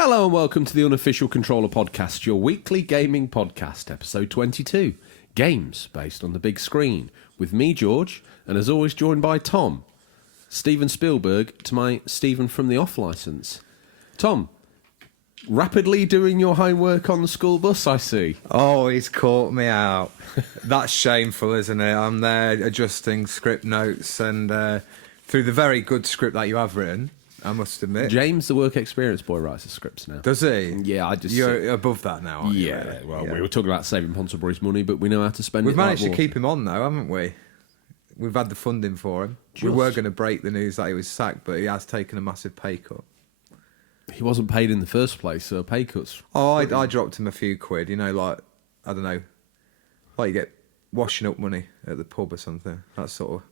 Hello and welcome to the Unofficial Controller Podcast, your weekly gaming podcast, episode 22. Games based on the big screen. With me, George, and as always joined by Tom. Steven Spielberg to my Stephen from the off licence. Tom, rapidly doing your homework on the school bus, I see. Oh, he's caught me out. That's shameful, isn't it? I'm there adjusting script notes and through the very good script that you have written, I must admit. James, the work experience boy, writes the scripts now. Does he? Yeah, You're above that now, aren't you? Yeah, well, we were talking about saving Ponsonbury's money, but we know how to spend We've it. managed like to keep him on, though, haven't we? We've had the funding for him. We were going to break the news that he was sacked, but he has taken a massive pay cut. He wasn't paid in the first place, so a pay cut's... Oh, I dropped him a few quid, you know, like, I don't know, like you get washing up money at the pub or something, that sort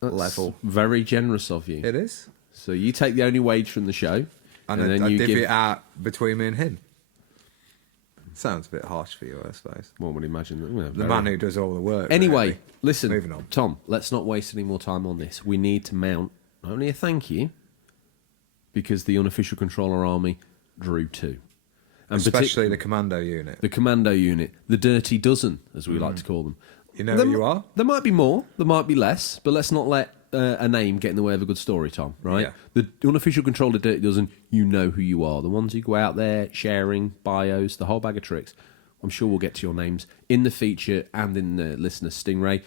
of level. Very generous of you. It is. So you take the only wage from the show, and then I divvy it out between me and him. Sounds a bit harsh for you, I suppose. One would imagine that. The man who does all the work. Anyway, really. Listen, moving on. Tom, let's not waste any more time on this. We need to mount not only a thank you, because the unofficial controller army drew two. And especially the commando unit. The commando unit. The dirty dozen, as we like to call them. You know who you are? There might be more, there might be less, but let's not let a name get in the way of a good story, Tom, right? Yeah. The unofficial controller dirty dozen, you know who you are. The ones who go out there sharing bios, the whole bag of tricks. I'm sure we'll get to your names in the feature and in the listener Stingray.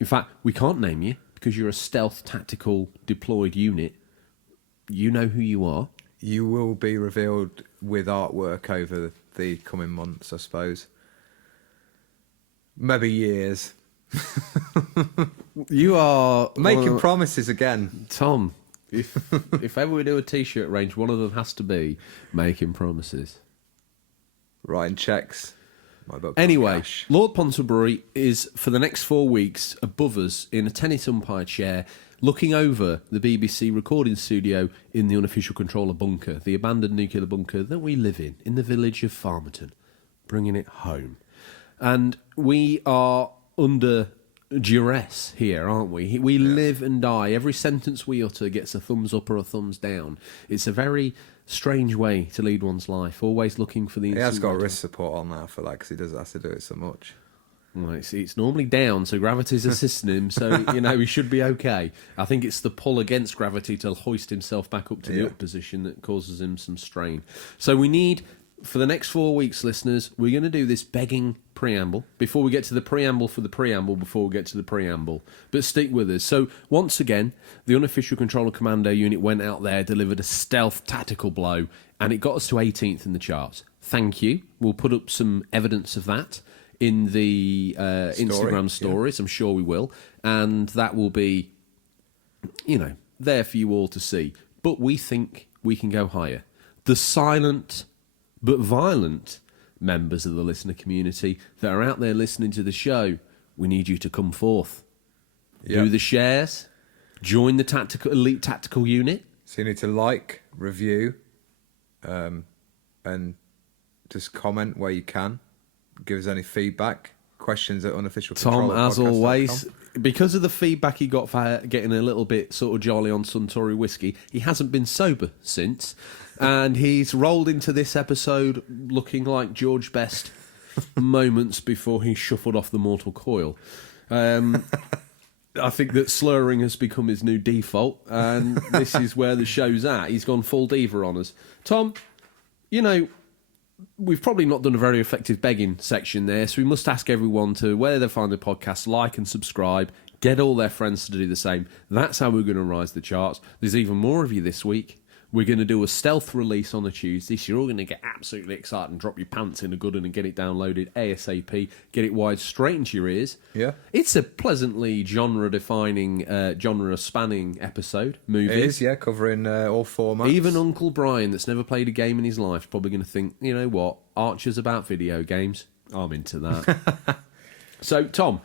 In fact, we can't name you because you're a stealth tactical deployed unit. You know who you are. You will be revealed with artwork over the coming months, I suppose. Maybe years. You are making promises again, Tom. If ever we do a T-shirt range, one of them has to be making promises, writing checks. Anyway, Lord Ponsonbury is for the next 4 weeks above us in a tennis umpire chair, looking over the BBC recording studio in the unofficial controller bunker, the abandoned nuclear bunker that we live in the village of Farmerton, bringing it home. And we are under duress here, aren't we? We live and die. Every sentence we utter gets a thumbs up or a thumbs down. It's a very strange way to lead one's life, always looking for the... He has got wrist support on now for that because he doesn't have to do it so much. Well, it's normally down, so gravity's assisting him, so, he should be okay. I think it's the pull against gravity to hoist himself back up to the up position that causes him some strain. So we need... For the next 4 weeks, listeners, we're going to do this begging preamble before we get to the preamble for the preamble before we get to the preamble. But stick with us. So, once again, the unofficial controller commando unit went out there, delivered a stealth tactical blow, and it got us to 18th in the charts. Thank you. We'll put up some evidence of that in the Instagram stories. I'm sure we will. And that will be, there for you all to see. But we think we can go higher. The silent... but violent members of the listener community that are out there listening to the show, we need you to come forth. Yep. Do the shares, join the elite tactical unit. So you need to like, review, and just comment where you can. Give us any feedback, questions at unofficialcontroller. Tom, as always, because of the feedback he got for getting a little bit sort of jolly on Suntory whiskey, he hasn't been sober since. And he's rolled into this episode looking like George Best moments before he shuffled off the mortal coil. I think that slurring has become his new default, and this is where the show's at. He's gone full diva on us. Tom, we've probably not done a very effective begging section there, so we must ask everyone to, where they find the podcast, like and subscribe, get all their friends to do the same. That's how we're going to rise the charts. There's even more of you this week. We're going to do a stealth release on a Tuesday, so you're all going to get absolutely excited and drop your pants in a good one and get it downloaded ASAP, get it wired straight into your ears. Yeah. It's a pleasantly genre-defining, genre-spanning episode, movie. It is, yeah, covering all formats. Even Uncle Brian, that's never played a game in his life, is probably going to think, you know what, Archer's about video games. I'm into that. So, Tom...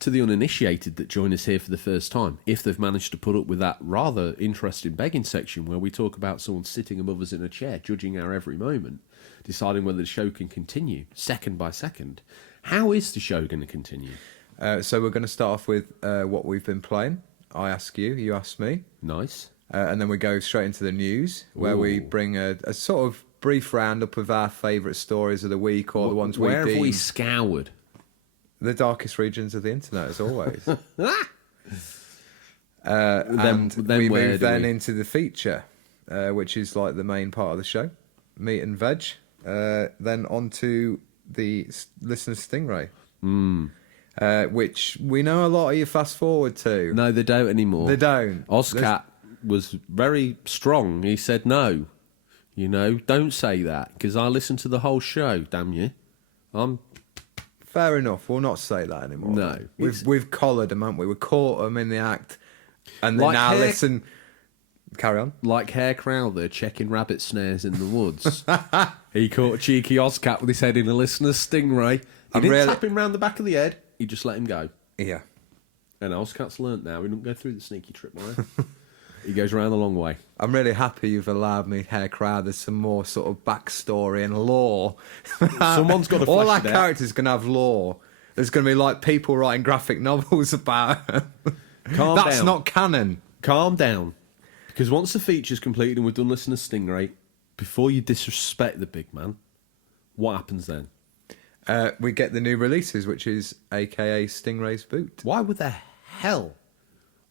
to the uninitiated that join us here for the first time, if they've managed to put up with that rather interesting begging section where we talk about someone sitting above us in a chair, judging our every moment, deciding whether the show can continue, second by second. How is the show going to continue? So we're going to start off with what we've been playing. I ask you, you ask me. Nice. and then we go straight into the news, where we bring a sort of brief roundup of our favourite stories of the week, or the ones we Where have we deem scoured? the darkest regions of the internet, as always. Then we where move do then we- into the feature, which is like the main part of the show, meat and veg. Then on to the listener Stingray, which we know a lot of you fast forward to. No, they don't anymore. They don't. Oscat was very strong. He said, no, don't say that, because I listened to the whole show, damn you. Fair enough. We'll not say that anymore. No. We've collared them, haven't we? We caught them in the act, and they Like now hair- listen. Carry on. Like Hare Crowther checking rabbit snares in the woods. He caught cheeky Oscat with his head in a listener's Stingray. He didn't tap him round the back of the head. He just let him go. Yeah. And Oscat's learnt now. He don't go through the sneaky tripwire. He goes around the long way. I'm really happy you've allowed me, Hare Crowther, some more sort of backstory and lore. Someone's got to All flesh our it out. characters going to have lore. There's going to be like people writing graphic novels about them. Calm That's down. not canon. Calm down. Because once the feature's completed and we've done Listener Stingray, before you disrespect the big man, what happens then? We get the new releases, which is AKA Stingray's Boot. Why would the hell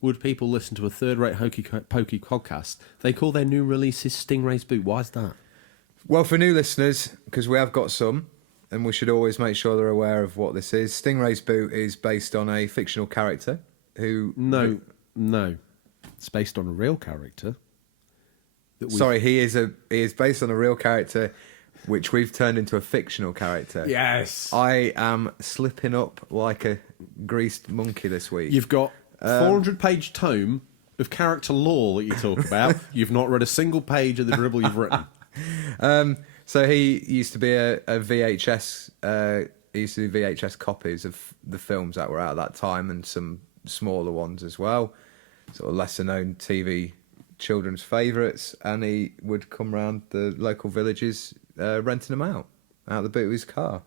would people listen to a third-rate pokey podcast? They call their new releases Stingray's Boot. Why is that? Well, for new listeners, because we have got some, and we should always make sure they're aware of what this is. Stingray's Boot is based on a fictional character who... No. It's based on a real character. Sorry, he is based on a real character, which we've turned into a fictional character. Yes. I am slipping up like a greased monkey this week. You've got a 400-page tome of character lore that you talk about. You've not read a single page of the dribble you've written. So he used to be a VHS. He used to do VHS copies of the films that were out at that time, and some smaller ones as well, sort of lesser known TV children's favourites. And he would come round the local villages renting them out the boot of his car.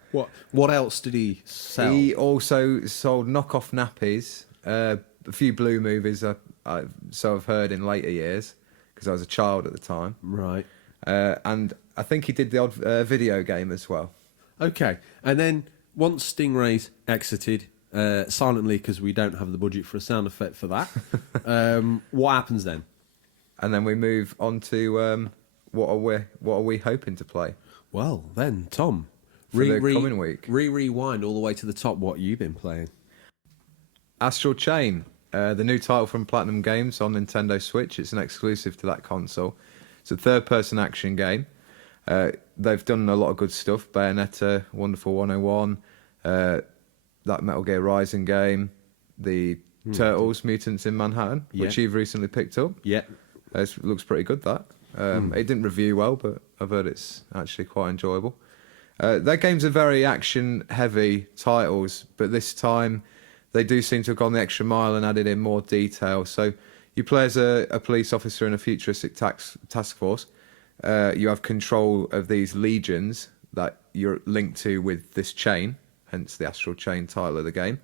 What else did he sell? He also sold knockoff nappies, a few Blue movies. I've heard in later years because I was a child at the time. Right. And I think he did the odd video game as well. Okay. And then once Stingrays exited silently, because we don't have the budget for a sound effect for that, what happens then? And then we move on to what are we hoping to play? Well, then, Tom, For the coming week. rewind all the way to the top. What you've been playing? Astral Chain, the new title from Platinum Games on Nintendo Switch. It's an exclusive to that console. It's a third-person action game. They've done a lot of good stuff. Bayonetta, Wonderful 101, that Metal Gear Rising game, the Turtles, Mutants in Manhattan, which you've recently picked up. Yeah. It looks pretty good, that. It didn't review well, but I've heard it's actually quite enjoyable. Their games are very action-heavy titles, but this time they do seem to have gone the extra mile and added in more detail. So you play as a police officer in a futuristic task force. You have control of these legions that you're linked to with this chain, hence the Astral Chain title of the game.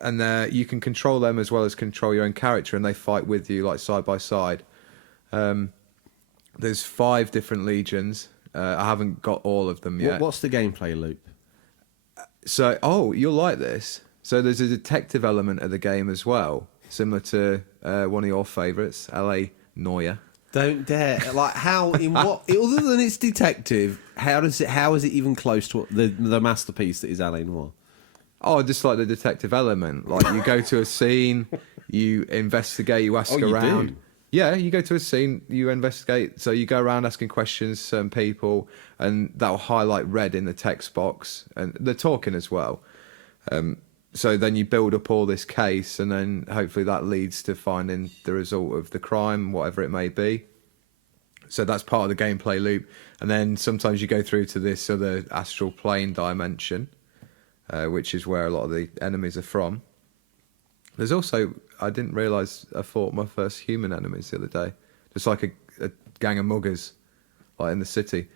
And you can control them as well as control your own character, and they fight with you like side by side. There's 5 different legions. I haven't got all of them yet. What's the gameplay loop? So, you'll like this. So there's a detective element of the game as well, similar to one of your favourites, L.A. Noire. Don't dare! Like how? In what? Other than it's detective, how is it even close to the masterpiece that is L.A. Noire? Oh, just like the detective element. Like you go to a scene, you investigate, you ask you around. do? Yeah, you go to a scene, you investigate. So you go around asking questions to certain people, and that'll highlight red in the text box, and they're talking as well. So then you build up all this case, and then hopefully that leads to finding the result of the crime, whatever it may be. So that's part of the gameplay loop. And then sometimes you go through to this other astral plane dimension, which is where a lot of the enemies are from. There's also, I didn't realise I fought my first human enemies the other day. Just like a gang of muggers, like in the city.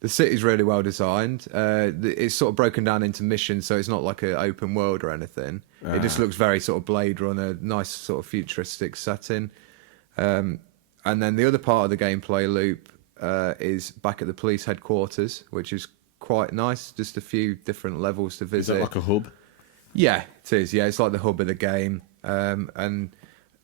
The city's really well designed. It's sort of broken down into missions, so it's not like an open world or anything. It just looks very sort of Blade Runner, nice sort of futuristic setting. And then the other part of the gameplay loop is back at the police headquarters, which is quite nice. Just a few different levels to Is visit. that like a hub? Yeah, it is. Yeah, it's like the hub of the game. And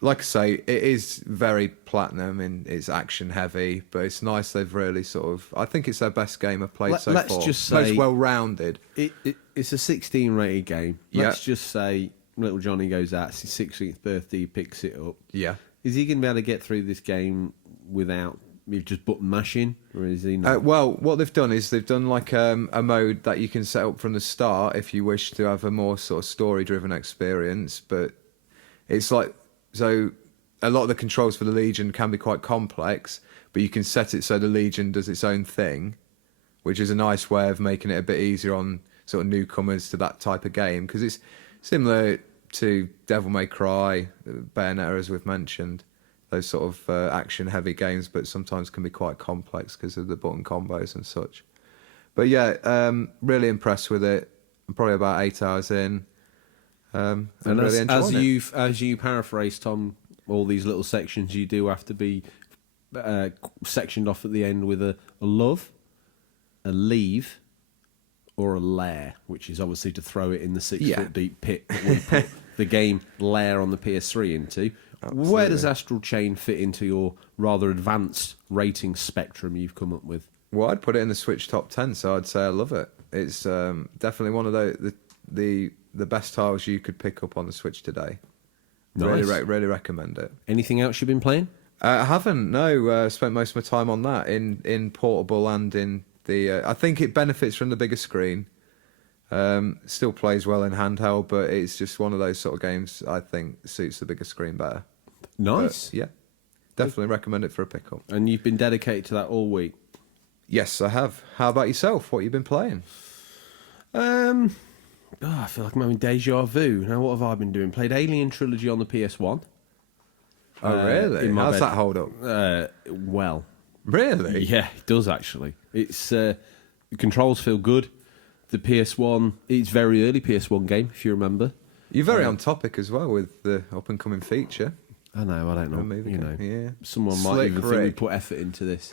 like I say, it is very platinum and it's action heavy, but it's nice they've really sort of... I think it's their best game I've played so let's far. just say- Most well-rounded. It's a 16 rated game. Yeah. Let's just say little Johnny goes out, it's his 16th birthday, he picks it up. Yeah. Is he going to be able to get through this game without just button mashing, or is he not? Well, what they've done is they've done like a mode that you can set up from the start if you wish to have a more sort of story-driven experience. But it's like, so a lot of the controls for the Legion can be quite complex, but you can set it so the Legion does its own thing, which is a nice way of making it a bit easier on sort of newcomers to that type of game, because it's similar to Devil May Cry, Bayonetta, as we've mentioned. Those sort of action-heavy games, but sometimes can be quite complex because of the button combos and such. But yeah, really impressed with it. I'm probably about 8 hours in. And really enjoying it. As you paraphrase, Tom, all these little sections you do have to be sectioned off at the end with a love, a leave, or a lair, which is obviously to throw it in the 6-foot deep pit that we put the game Lair on the PS3 into. Absolutely. Where does Astral Chain fit into your rather advanced rating spectrum you've come up with? Well, I'd put it in the Switch top 10, so I'd say I love it. It's definitely one of the best titles you could pick up on the Switch today. Nice. Really recommend it. Anything else you've been playing? I haven't, no. Spent most of my time on that, in portable and in the... I think it benefits from the bigger screen. Still plays well in handheld, but it's just one of those sort of games I think suits the bigger screen better. Nice. But, yeah, definitely recommend it for a pickup. And you've been dedicated to that all week? Yes, I have. How about yourself? What have you been playing? I feel like I'm having deja vu. Now, what have I been doing? Played Alien Trilogy on the PS1. Oh, really? in my How's bed. that hold up? Well. Really? Yeah, it does actually. It's the controls feel good. The PS1, it's very early PS1 game, if you remember. You're very on topic as well with the up-and-coming feature. I know, I don't know. Maybe, You know, yeah. someone might Slick even think we Rick. put effort into this.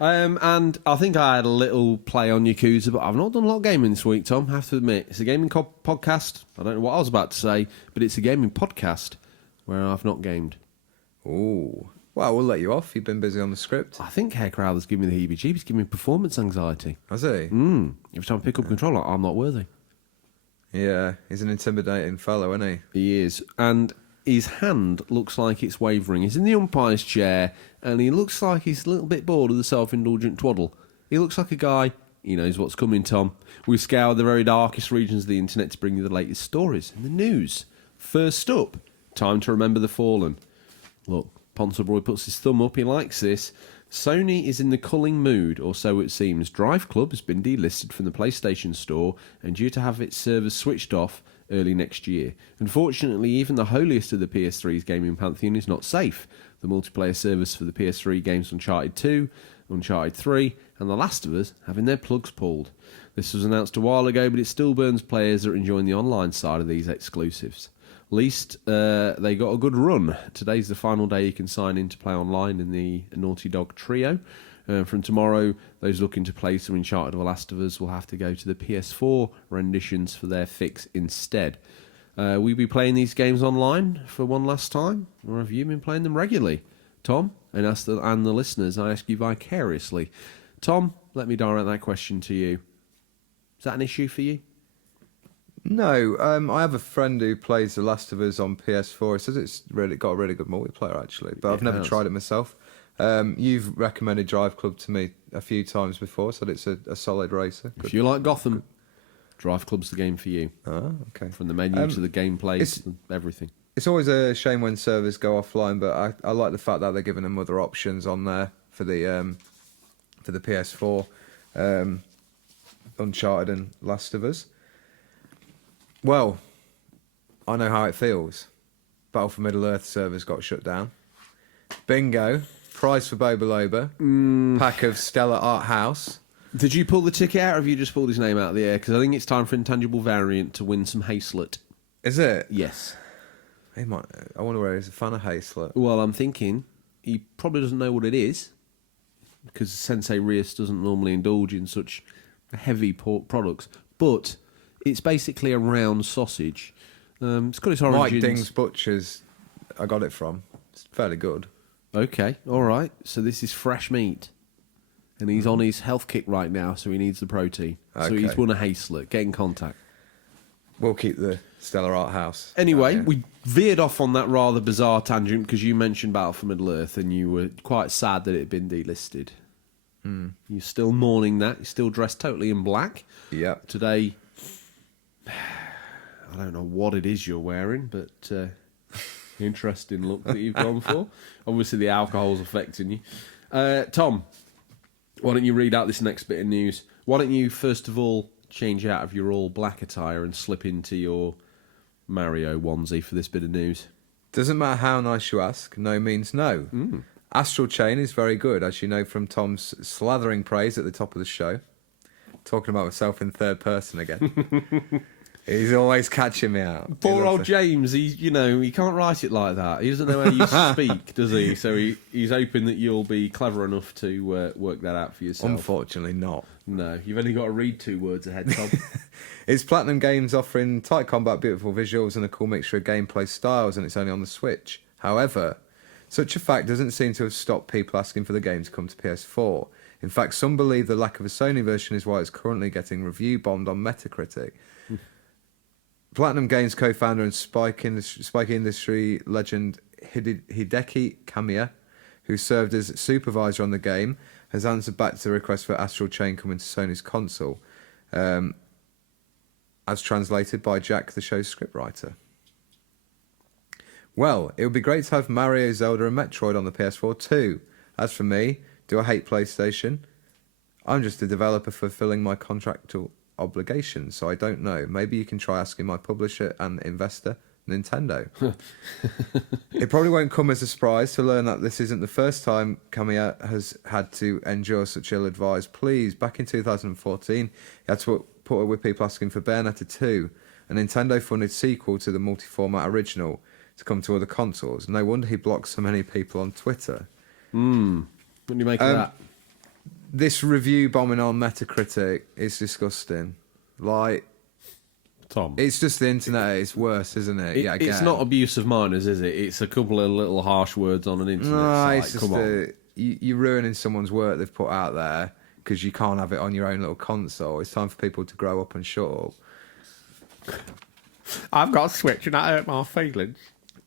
And I think I had a little play on Yakuza, but I've not done a lot of gaming this week, Tom, I have to admit. It's a gaming podcast. I don't know what I was about to say, but it's a gaming podcast where I've not gamed. Ooh. Well, we'll let you off. You've been busy on the script. I think Herr Crowther's giving me the heebie-jeebies, giving me performance anxiety. Has he? Every time I pick up control, I'm not worthy. Yeah, he's an intimidating fellow, isn't he? He is. And his hand looks like it's wavering. He's in the umpire's chair, and he looks like he's a little bit bored of the self-indulgent twaddle. He looks like a guy, he knows what's coming, Tom. We've scoured the very darkest regions of the internet to bring you the latest stories and the news. First up, time to remember the fallen. Look, Ponsonboy puts his thumb up, he likes this. Sony is in the culling mood, or so it seems. Drive Club has been delisted from the PlayStation Store and due to have its servers switched off early next year. Unfortunately, even the holiest of the PS3's gaming pantheon is not safe. The multiplayer service for the PS3 games Uncharted 2, Uncharted 3, and The Last of Us having their plugs pulled. This was announced a while ago, but it still burns players that are enjoying the online side of these exclusives. Least they got a good run. Today's the final day you can sign in to play online in the Naughty Dog trio. From tomorrow, those looking to play some Uncharted or The Last of Us will have to go to the PS4 renditions for their fix instead. Will you be playing these games online for one last time, or have you been playing them regularly? Tom, and the listeners, I ask you vicariously. Tom, let me direct that question to you. Is that an issue for you? No, I have a friend who plays The Last of Us on PS4. He says it's really got a really good multiplayer, actually, but I've never tried it myself. You've recommended Drive Club to me a few times before, so it's a solid racer. If you like Gotham, Drive Club's the game for you. Oh, okay. From the menu to the gameplay, everything. It's always a shame when servers go offline, but I like the fact that they're giving them other options on there for the PS4, Uncharted and Last of Us. Well, I know how it feels. Battle for Middle-earth servers got shut down. Bingo. Prize for Boba Loba. Pack of Stella Art House. Did you pull the ticket out, or have you just pulled his name out of the air? Because I think it's time for Intangible Variant to win some Hazelet. Is it? Yes. I wonder where he's a fan of Hazelet. Well, I'm thinking he probably doesn't know what it is, because Sensei Rios doesn't normally indulge in such heavy pork products. But it's basically a round sausage. It's got its origins. Mike Ding's Butchers, I got it from. It's fairly good. Okay, all right. So this is fresh meat. And he's on his health kick right now, so he needs the protein. So Okay. he's won a Hastelet. Get in contact. We'll keep the Stellar Art House. Anyway, Yeah. we veered off on that rather bizarre tangent because you mentioned Battle for Middle-earth and you were quite sad that it had been delisted. You're still mourning that. You're still dressed totally in black. Yep. Today, I don't know what it is you're wearing, but interesting look that you've gone for. Obviously, the alcohol's affecting you. Tom, why don't you read out this next bit of news? Why don't you, first of all, change out of your all-black attire and slip into your Mario onesie for this bit of news? Doesn't matter how nice you ask, no means no. Astral Chain is very good, as you know from Tom's slathering praise at the top of the show. Talking about myself in third person again. He's always catching me out. Poor old James, he can't write it like that. He doesn't know how you speak, does he? So he's hoping that you'll be clever enough to work that out for yourself. Unfortunately not. No, you've only got to read 2 words ahead, Tom. It's Platinum Games offering tight combat, beautiful visuals, and a cool mixture of gameplay styles, and it's only on the Switch. However, such a fact doesn't seem to have stopped people asking for the game to come to PS4. In fact, some believe the lack of a Sony version is why it's currently getting review bombed on Metacritic. Platinum Games co-founder and Spike Industry legend Hideki Kamiya, who served as supervisor on the game, has answered back to the request for Astral Chain coming to Sony's console, as translated by Jack, the show's scriptwriter. Well, it would be great to have Mario, Zelda and Metroid on the PS4 too. As for me, do I hate PlayStation? I'm just a developer fulfilling my contractual obligations, so I don't know. Maybe you can try asking my publisher and investor, Nintendo. It probably won't come as a surprise to learn that this isn't the first time Kamiya has had to endure such ill advice. Please, back in 2014, he had to put up with people asking for Bayonetta 2, a Nintendo-funded sequel to the multi-format original, to come to other consoles. No wonder he blocked so many people on Twitter. What do you make of that? This review bombing on Metacritic is disgusting. Like, Tom, it's just the internet. It's worse, isn't it? Yeah, it's not abuse of minors, is it? It's a couple of little harsh words on an internet site. It's just you're ruining someone's work they've put out there because you can't have it on your own little console. It's time for people to grow up and shut up. I've got a Switch and that hurt my feelings.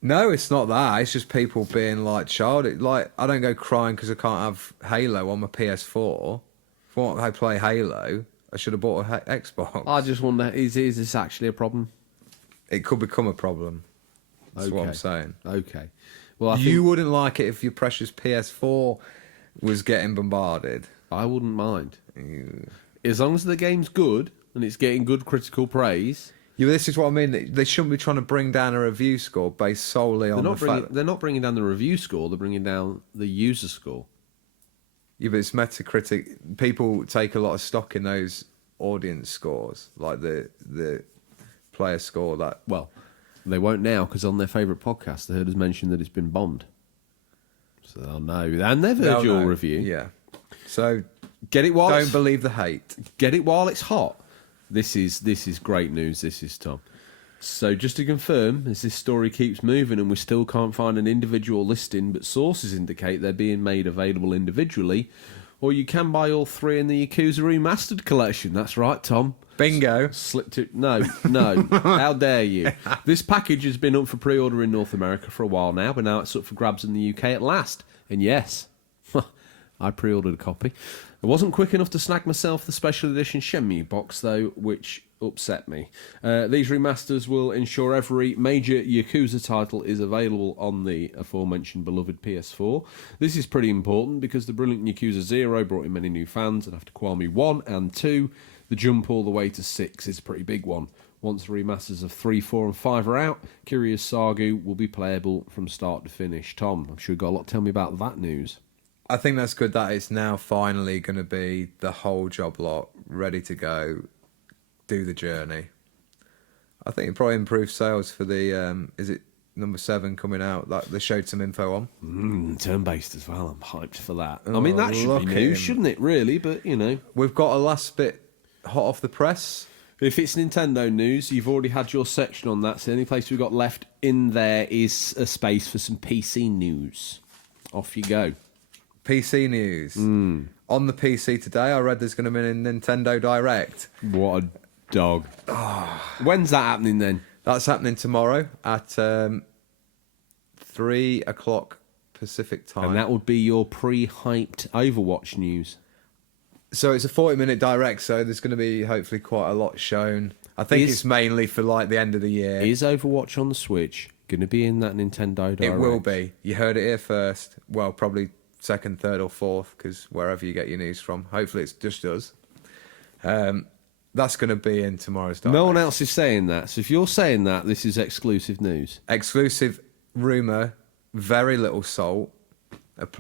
No, it's not that. It's just people being like childish. Like, I don't go crying because I can't have Halo on my PS4. If I want to play Halo, I should have bought a Xbox. I just wonder, is this actually a problem? It could become a problem. That's what I'm saying. Okay. Well, You wouldn't like it if your precious PS4 was getting bombarded. I wouldn't mind. As long as the game's good and it's getting good critical praise. Yeah, but this is what I mean. They shouldn't be trying to bring down a review score based solely on the fact... They're not bringing down the review score, they're bringing down the user score. Yeah, but it's Metacritic. People take a lot of stock in those audience scores, like the player score. That Well, they won't now, because on their favourite podcast, they heard us mention that it's been bombed. So they'll know. And they've heard your review. Yeah. So Get it while don't believe the hate. Get it while it's hot. This is great news. This is Tom. So just to confirm, as this story keeps moving and we still can't find an individual listing, but sources indicate they're being made available individually, or you can buy all 3 in the Yakuza Remastered collection. That's right, Tom. Bingo. Slipped it. No. How dare you? This package has been up for pre-order in North America for a while now, but now it's up for grabs in the UK at last. And yes, I pre-ordered a copy. I wasn't quick enough to snag myself the special edition Shenmue box, though, which upset me. These remasters will ensure every major Yakuza title is available on the aforementioned beloved PS4. This is pretty important because the brilliant Yakuza 0 brought in many new fans, and after Kiwami 1 and 2, the jump all the way to 6 is a pretty big one. Once the remasters of 3, 4 and 5 are out, Curious Saga will be playable from start to finish. Tom, I'm sure you've got a lot to tell me about that news. I think that's good that it's now finally going to be the whole job lot ready to go, do the journey. I think it probably improves sales for the, is it number 7 coming out that they showed some info on. Turn-based as well. I'm hyped for that. I mean, that should look be at news, him. shouldn't it, really? But, you know. We've got a last bit hot off the press. If it's Nintendo news, you've already had your section on that, so the only place we've got left in there is a space for some PC news. Off you go. PC news. On the PC today, I read there's going to be a Nintendo Direct. What a dog. When's that happening then? That's happening tomorrow at 3 o'clock Pacific time. And that would be your pre-hyped Overwatch news. So it's a 40-minute Direct, so there's going to be hopefully quite a lot shown. I think it's mainly for like the end of the year. Is Overwatch on the Switch going to be in that Nintendo Direct? It will be. You heard it here first. Well, probably second, third or fourth, because wherever you get your news from. Hopefully it's just us. That's going to be in tomorrow's Direct. No one else is saying that. So if you're saying that, this is exclusive news. Exclusive rumour, very little salt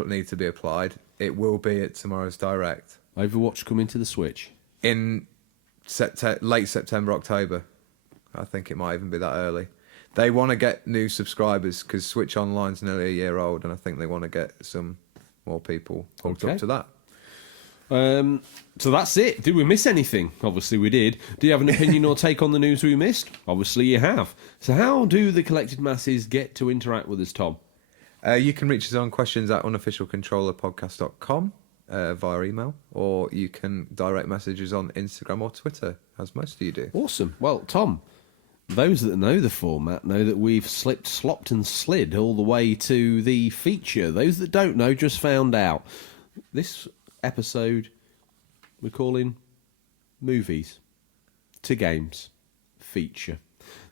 need to be applied. It will be at tomorrow's Direct. Overwatch coming to the Switch? In late September, October. I think it might even be that early. They want to get new subscribers because Switch Online's nearly a year old, and I think they want to get some more people hooked up to that. So that's it. Did we miss anything? Obviously we did. Do you have an opinion or take on the news we missed? Obviously you have. So how do the collected masses get to interact with us, Tom? You can reach us on questions at unofficialcontrollerpodcast.com via email, or you can direct messages on Instagram or Twitter, as most of you do. Awesome. Well, Tom, those that know the format know that we've slipped, slopped and slid all the way to the feature. Those that don't know just found out. This episode we're calling Movies to Games feature.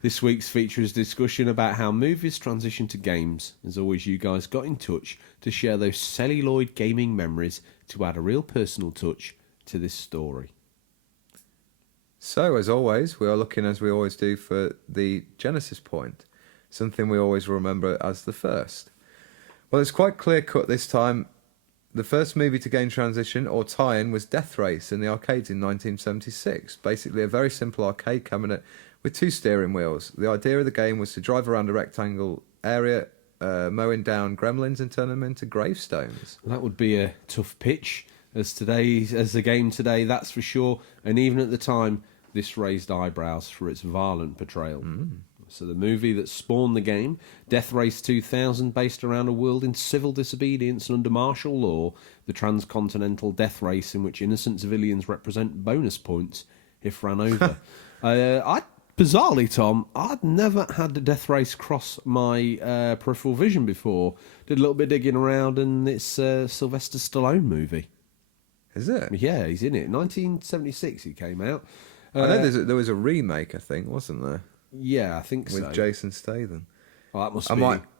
This week's feature is a discussion about how movies transition to games. As always, you guys got in touch to share those celluloid gaming memories to add a real personal touch to this story. So, as always, we are looking, as we always do, for the Genesis point, something we always remember as the first. Well, it's quite clear-cut this time. The first movie to game transition, or tie-in, was Death Race in the arcades in 1976. Basically a very simple arcade cabinet with 2 steering wheels. The idea of the game was to drive around a rectangle area, mowing down gremlins and turn them into gravestones. That would be a tough pitch as the game today, that's for sure. And even at the time, this raised eyebrows for its violent portrayal. So the movie that spawned the game, Death Race 2000, based around a world in civil disobedience and under martial law, the transcontinental death race in which innocent civilians represent bonus points if ran over. Bizarrely, Tom, I'd never had the Death Race cross my peripheral vision before. Did a little bit digging around, and it's a Sylvester Stallone movie. Is it? Yeah, he's in it. 1976 it came out. I know there was a remake, I think, wasn't there? Yeah, I think so. With Jason Statham. Well, that must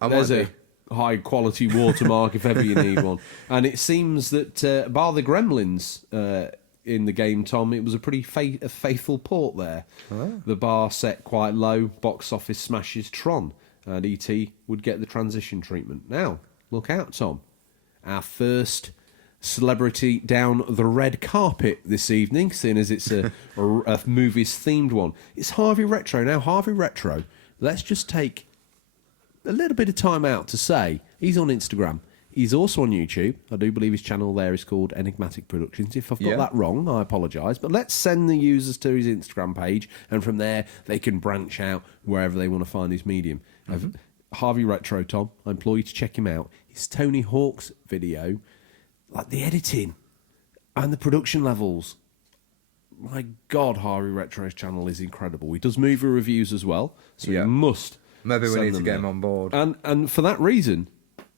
There's a high-quality watermark if ever you need one. And it seems that, bar the gremlins in the game, Tom, it was a pretty faithful port there. Oh. The bar set quite low, box office smashes Tron, and E.T. would get the transition treatment. Now, look out, Tom. Our first celebrity down the red carpet this evening, seeing as it's a movies-themed one. It's Harvey Retro. Now, Harvey Retro, let's just take a little bit of time out to say he's on Instagram. He's also on YouTube. I do believe his channel there is called Enigmatic Productions. If I've got that wrong, I apologise. But let's send the users to his Instagram page, and from there they can branch out wherever they want to find his medium. Harvey Retro, Tom, I implore you to check him out. His Tony Hawk's video, like the editing and the production levels. My God, Harvey Retro's channel is incredible. He does movie reviews as well, so you must. Maybe we need to get him on board. And for that reason,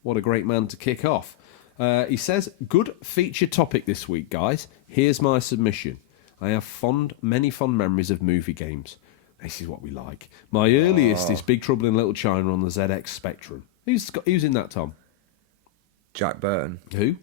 what a great man to kick off. He says, good feature topic this week, guys. Here's my submission. I have many fond memories of movie games. This is what we like. My earliest is Big Trouble in Little China on the ZX Spectrum. Who's in that, Tom? Jack Burton. Who?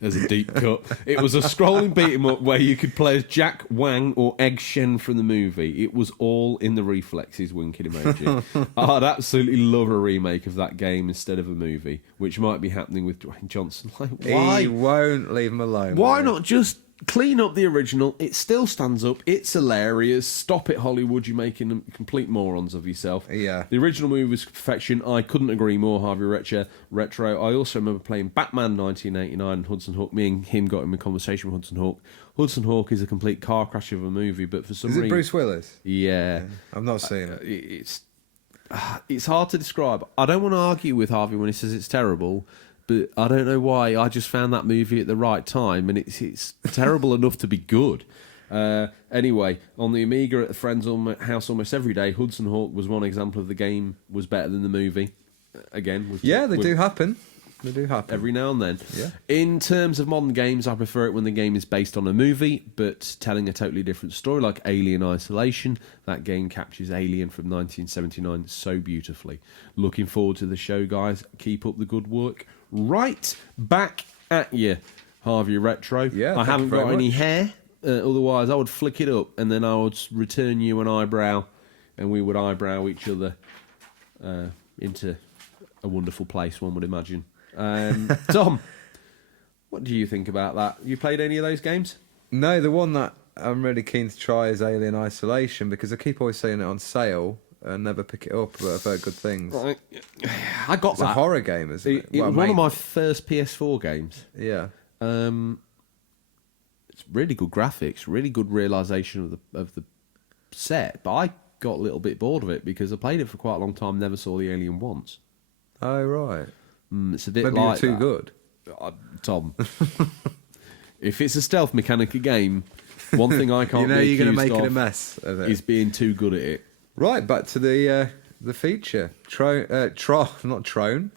There's a deep cut. It was a scrolling beat 'em up where you could play as Jack Wang or Egg Shen from the movie. It was all in the reflexes winking emoji. I'd absolutely love a remake of that game instead of a movie, which might be happening with Dwayne Johnson. Like, why? He won't leave him alone. Why not just clean up the original. It still stands up. It's hilarious. Stop it, Hollywood. You're making complete morons of yourself. Yeah. The original movie was perfection. I couldn't agree more, Harvey Retro. I also remember playing Batman 1989, Hudson Hawk. Me and him got in a conversation with Hudson Hawk. Hudson Hawk is a complete car crash of a movie, but for some reason... Is it Bruce Willis? Yeah. I've not seen it. It's hard to describe. I don't want to argue with Harvey when he says it's terrible, but I don't know why. I just found that movie at the right time, and it's terrible enough to be good. Anyway, on the Amiga at a friend's house almost every day, Hudson Hawk was one example of the game was better than the movie. Again, they do happen. They do happen. Every now and then. Yeah. In terms of modern games, I prefer it when the game is based on a movie, but telling a totally different story, like Alien Isolation. That game captures Alien from 1979 so beautifully. Looking forward to the show, guys. Keep up the good work. Right back at you, Harvey Retro. Yeah, I haven't got any much. hair. Otherwise, I would flick it up, and then I would return you an eyebrow, and we would eyebrow each other into a wonderful place, one would imagine. Tom, what do you think about that? You played any of those games? No, the one that I'm really keen to try is Alien Isolation, because I keep always seeing it on sale and never pick it up, but I've heard good things. I got It's that. a horror game, isn't it? It was one of my first PS4 games. Yeah. It's really good graphics, really good realisation of the set, but I got a little bit bored of it because I played it for quite a long time, never saw the alien once. Oh, right. It's a bit Maybe like you're too that. good. Tom, if it's a stealth mechanic game, one thing I can't be you're going to accused make it a of mess of it. is being too good at it. Right, back to the feature. Not Tron.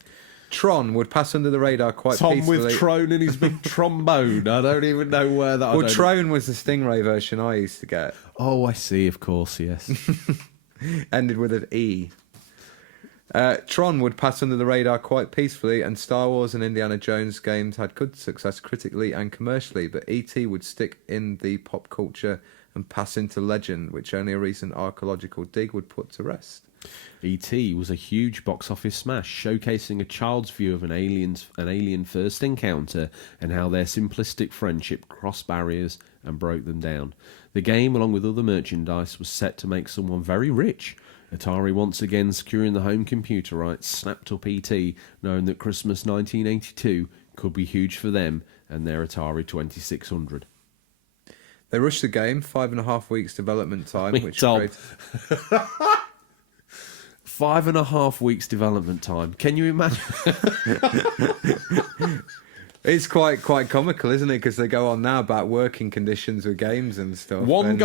Tron would pass under the radar quite Tom peacefully. with Tron and his big trombone. I don't even know where that. Well, Tron was the Stingray version I used to get. Oh, I see. Of course, yes. Ended with an E. Tron would pass under the radar quite peacefully, and Star Wars and Indiana Jones games had good success critically and commercially, but E.T. would stick in the pop culture and pass into legend, which only a recent archaeological dig would put to rest. E.T. was a huge box office smash, showcasing a child's view of an alien first encounter and how their simplistic friendship crossed barriers and broke them down. The game, along with other merchandise, was set to make someone very rich. Atari once again securing the home computer rights, snapped up E.T., knowing that Christmas 1982 could be huge for them and their Atari 2600. They rushed the game, 5.5 weeks development time, which Tom. created... 5.5 weeks development time. Can you imagine? It's quite comical, isn't it? Because they go on now about working conditions with games and stuff. You've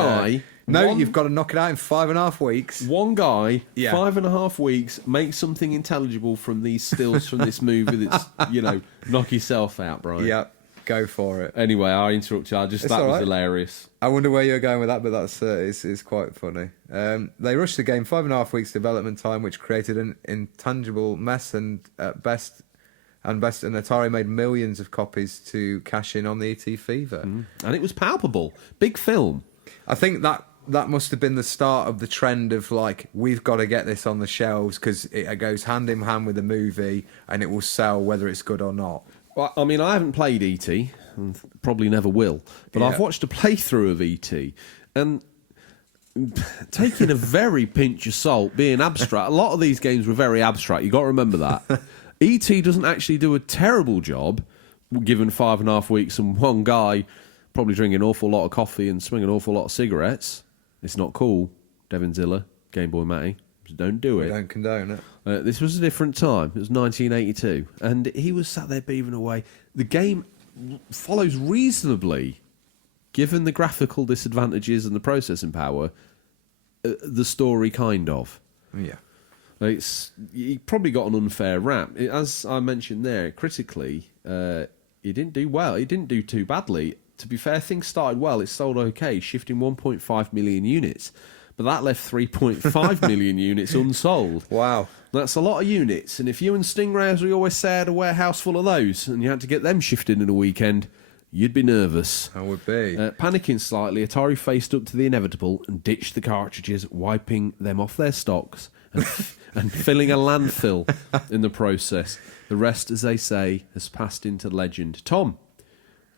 got to knock it out in 5.5 weeks. One guy, Yeah. 5.5 weeks, make something intelligible from these stills from this movie that's, knock yourself out, Brian. Yeah, go for it. Anyway, I interrupt you. It's That all was right. hilarious. I wonder where you're going with that, but that's it's quite funny. They rushed the game, 5.5 weeks development time, which created an intangible mess, and Atari made millions of copies to cash in on the ET fever. And it was palpable. Big film. I think that must have been the start of the trend of, like, we've got to get this on the shelves because it goes hand in hand with the movie and it will sell whether it's good or not. Well, I mean, I haven't played E.T., and probably never will, but Yeah. I've watched a playthrough of E.T., and taking a very pinch of salt, being abstract, a lot of these games were very abstract, you got to remember that. E.T. doesn't actually do a terrible job, given 5.5 weeks and one guy probably drinking an awful lot of coffee and swinging an awful lot of cigarettes. It's not cool, Devin Ziller, Game Boy Matty. Just don't do it. We don't condone it. This was a different time. It was 1982. And he was sat there beaving away. The game follows reasonably, given the graphical disadvantages and the processing power, the story kind of. Yeah. He probably got an unfair rap. As I mentioned there, critically, he didn't do well. He didn't do too badly. To be fair, things started well. It sold okay, shifting 1.5 million units. But that left 3.5 million units unsold. Wow. That's a lot of units. And if you and Stingray, as we always say, had a warehouse full of those and you had to get them shifted in a weekend, you'd be nervous. I would be. Panicking slightly, Atari faced up to the inevitable and ditched the cartridges, wiping them off their stocks and filling a landfill in the process. The rest, as they say, has passed into legend. Tom,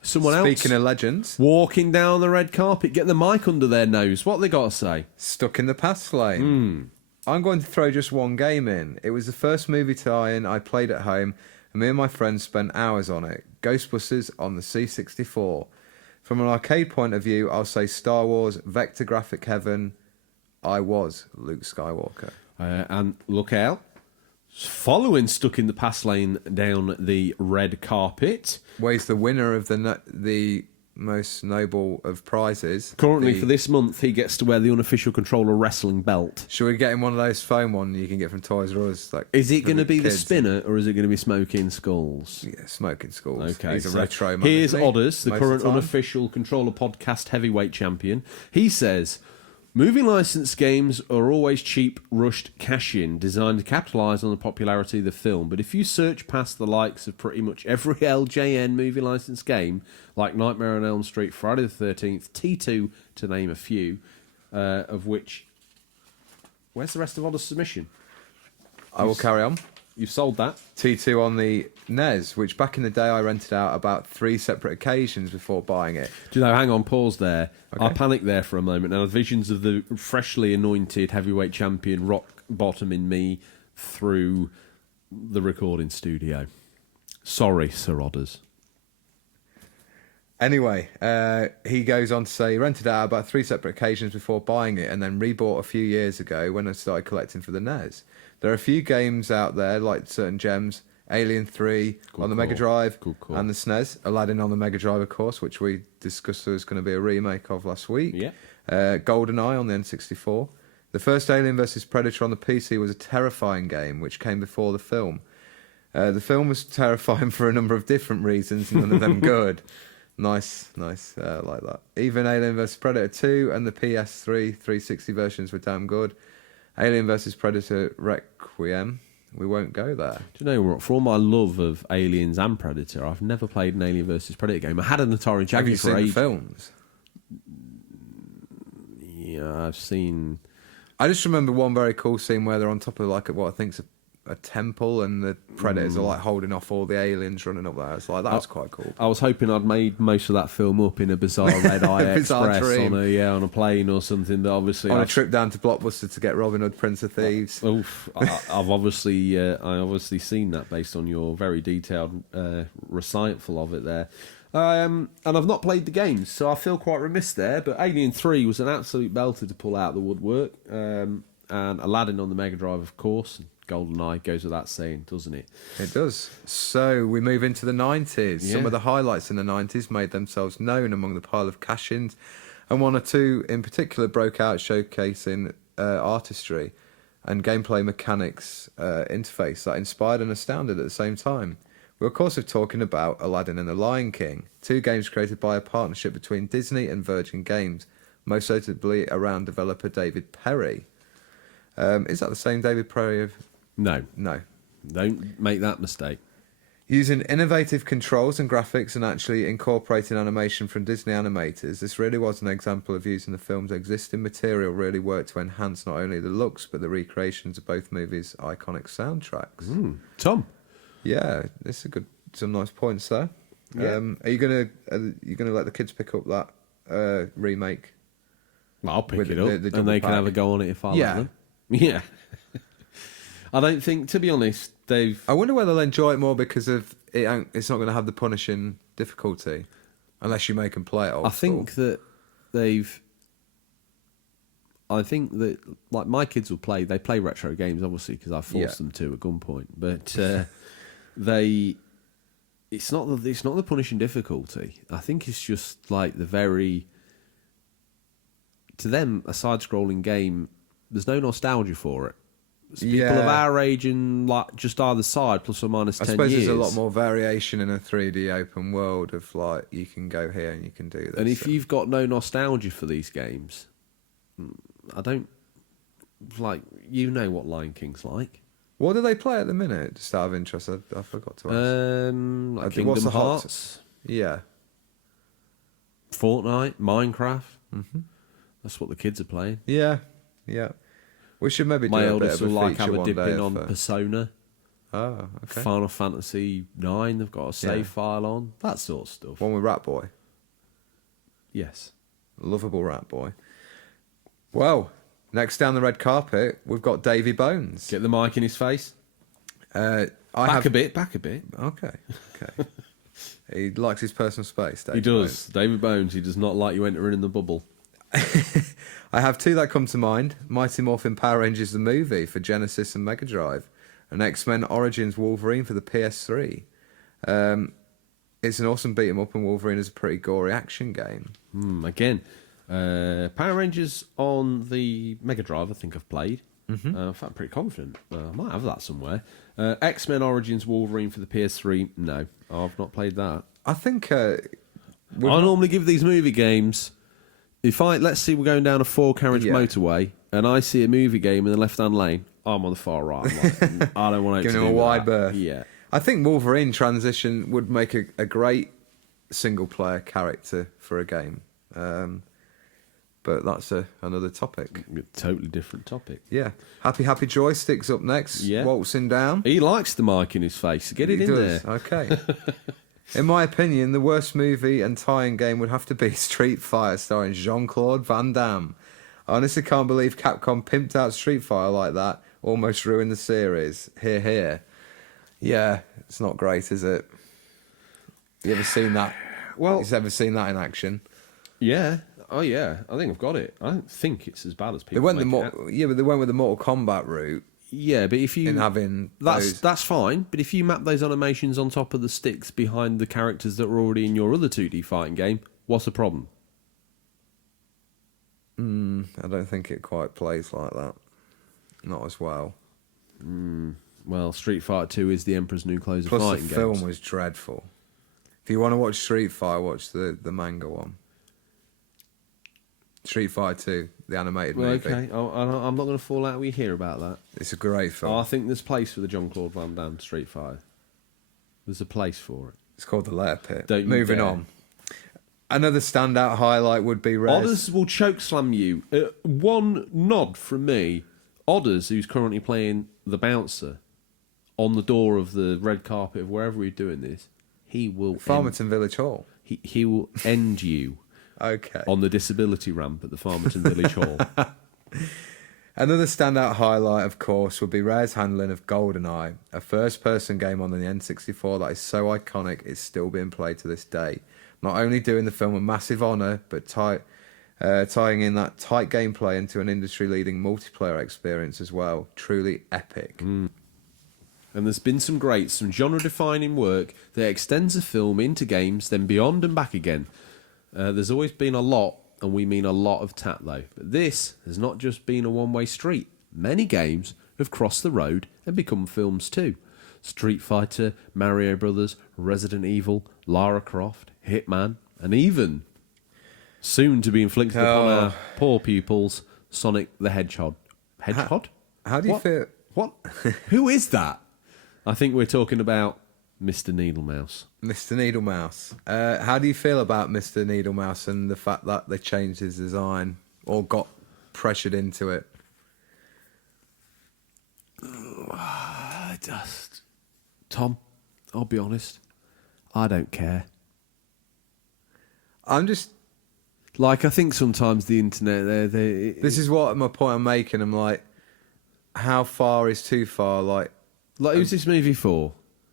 Someone Speaking else of legends, walking down the red carpet, get the mic under their nose. What they got to say? stuck in the past lane. I'm going to throw just one game in. It was the first movie tie-in I played at home, and me and my friends spent hours on it. Ghostbusters on the C64. From an arcade point of view, I'll say Star Wars, Vector Graphic Heaven. I was Luke Skywalker. And look out. Following Stuck in the Past Lane down the red carpet. Well, he's the winner of the most noble of prizes. Currently, for this month, he gets to wear the unofficial controller wrestling belt. Should we get him one of those foam ones you can get from Toys R Us? Like, Is it going to be the kids? spinner, or is it going to be Smoking Skulls? Yeah, Smoking Skulls. Okay, He's a so retro man. here's isn't he? Odders, the Most current of the time. unofficial controller podcast heavyweight champion. He says, movie license games are always cheap, rushed cash-in, designed to capitalise on the popularity of the film. But if you search past the likes of pretty much every LJN movie license game, like Nightmare on Elm Street, Friday the 13th, T2, to name a few, of which... Where's the rest of Odders' submission? I will carry on. You've sold that. T2 on the NES, which back in the day I rented out about 3 separate occasions before buying it. Do you know, hang on, pause there. Okay. I panicked there for a moment. Now, visions of the freshly anointed heavyweight champion rock bottom in me through the recording studio. Sorry, Sir Odders. Anyway, he goes on to say he rented it out about 3 separate occasions before buying it and then rebought a few years ago when I started collecting for the NES. There are a few games out there, like certain gems, Alien 3 on the Mega Drive and the SNES, Aladdin on the Mega Drive, of course, which we discussed was going to be a remake of last week. Yeah. GoldenEye on the N64. The first Alien vs Predator on the PC was a terrifying game, which came before the film. The film was terrifying for a number of different reasons, none of them good. Nice, like that. Even Alien vs Predator 2 and the PS3 360 versions were damn good. Alien vs Predator Requiem, we won't go there. Do you know what? For all my love of Aliens and Predator, I've never played an Alien vs Predator game. I had an Atari Jaguar. Have you seen the films? Yeah, I've seen... I just remember one very cool scene where they're on top of like what I think's a temple, and the predators are like holding off all the aliens running up there. It's like that was quite cool. I was hoping I'd made most of that film up in a bizarre red eye Bizarre express dream. on a plane or something. But obviously, On a trip down to Blockbuster to get Robin Hood, Prince of Thieves. Oof, I've obviously seen that based on your very detailed recitful of it there. And I've not played the games, so I feel quite remiss there. But Alien 3 was an absolute belter to pull out the woodwork. And Aladdin on the Mega Drive, of course. GoldenEye goes without saying, doesn't it? It does. So we move into the 90s. Yeah. Some of the highlights in the 90s made themselves known among the pile of cash-ins, and one or two in particular broke out, showcasing artistry and gameplay mechanics interface that inspired and astounded at the same time. We're of course talking about Aladdin and the Lion King, 2 games created by a partnership between Disney and Virgin Games, most notably around developer David Perry. Is that the same David Perry of... No. No. Don't make that mistake. Using innovative controls and graphics and actually incorporating animation from Disney animators, this really was an example of using the film's existing material really worked to enhance not only the looks but the recreations of both movies' iconic soundtracks. Tom? Yeah, this is some nice points there. Yeah. Are you gonna let the kids pick up that remake? Well, I'll pick With it up, the and double they can pack. have a go on it if I Yeah. let them. Yeah. I don't think, to be honest, they've... I wonder whether they'll enjoy it more because of it's not going to have the punishing difficulty unless you make them play it old I think that they've... I think that, like, my kids will play... They play retro games, obviously, because I forced them to at gunpoint. But they... It's not the punishing difficulty. I think it's just, like, the very... To them, a side-scrolling game, there's no nostalgia for it. It's people of our age and like just either side, plus or minus 10 years. I suppose there's a lot more variation in a 3D open world of like you can go here and you can do this. And if you've got no nostalgia for these games, I don't like. You know what Lion King's like. What do they play at the minute? Just out of interest, I forgot to ask. Like What's Kingdom the hot- Hearts, Yeah. Fortnite, Minecraft. Mm-hmm. That's what the kids are playing. Yeah. We should maybe do My a bit eldest of will a like feature have a one dip day in on of, Persona. Oh, okay. Final Fantasy 9, they've got a save file on. That sort of stuff. One with Rat Boy. Yes. Lovable Rat Boy. Well, next down the red carpet, we've got Davy Bones. Get the mic in his face. Back a bit. Okay. He likes his personal space, Davy He does. Bones. David Bones, he does not like you entering in the bubble. I have two that come to mind. Mighty Morphin Power Rangers the movie for Genesis and Mega Drive, and X-Men Origins Wolverine for the PS3. It's an awesome beat 'em up, and Wolverine is a pretty gory action game. Again, Power Rangers on the Mega Drive, I think I've played. In fact, I'm pretty confident. I might have that somewhere. X-Men Origins Wolverine for the PS3. No, I've not played that. I think I normally give these movie games. Let's see, we're going down a 4-carriage motorway, and I see a movie game in the left-hand lane. I'm on the far right. I'm like, I don't want to giving him a wide berth. Yeah. I think Wolverine transition would make a great single-player character for a game. But that's another topic. Totally different topic. Yeah. Happy Joystick's up next. Yeah. Waltzing down. He likes the mic in his face. Get it in does. there. Okay. In my opinion, the worst movie and tie-in game would have to be Street Fighter starring Jean-Claude Van Damme. I honestly can't believe Capcom pimped out Street Fighter like that. Almost ruined the series. Hear, hear. Yeah, it's not great, is it? You ever seen that? Well, You've ever seen that in action? Yeah. Oh yeah. I think I've got it. I don't think it's as bad as people. They went make it out. but they went with the Mortal Kombat route. Yeah, but if you in having that's fine. But if you map those animations on top of the sticks behind the characters that were already in your other 2D fighting game, what's the problem? I don't think it quite plays like that. Not as well. Well, Street Fighter 2 is the Emperor's New Clothes of Plus, fighting the film games. was dreadful. If you want to watch Street Fighter, watch the manga one. Street Fighter 2, the animated movie. Okay, I'm not going to fall out with you here about that. It's a great film. I think there's place for the Jean-Claude Van Damme Street Fighter. There's a place for it. It's called The Letter Pit. Don't you Moving dare. on. Another standout highlight would be Rez. Odders will chokeslam you. One nod from me. Odders, who's currently playing the bouncer on the door of the red carpet of wherever we're doing this, he will Farmerton Village Hall. He will end you Okay. on the disability ramp at the Farmerton Village Hall. Another standout highlight, of course, would be Rare's handling of GoldenEye, a first-person game on the N64 that is so iconic it's still being played to this day. Not only doing the film a massive honour, but tying in that tight gameplay into an industry-leading multiplayer experience as well. Truly epic. And there's been some genre-defining work that extends a film into games, then beyond and back again. There's always been a lot, and we mean a lot of tat though. But this has not just been a one-way street. Many games have crossed the road and become films too. Street Fighter, Mario Brothers, Resident Evil, Lara Croft, Hitman, and even, soon to be inflicted upon our poor pupils, Sonic the Hedgehog. Hedgehog? How do you feel? What? Who is that? I think we're talking about Mr. Needlemouse. Mr. Needlemouse. How do you feel about Mr. Needlemouse and the fact that they changed his design or got pressured into it? Tom, I'll be honest, I don't care. I'm just... Like, I think sometimes the internet... This is what my point I'm making. I'm like, how far is too far? Like, who's this movie for?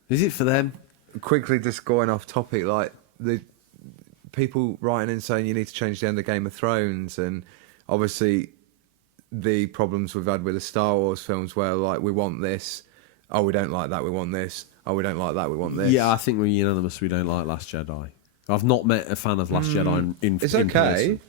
Is it for them? quickly just going off topic, like the people writing in saying you need to change the end of Game of Thrones, and obviously the problems we've had with the Star Wars films where like we want this, oh we don't like that, we want this, oh we don't like that, we want this. Yeah, I think we're unanimous. We don't like Last Jedi. I've not met a fan of Last Jedi in It's in okay. person.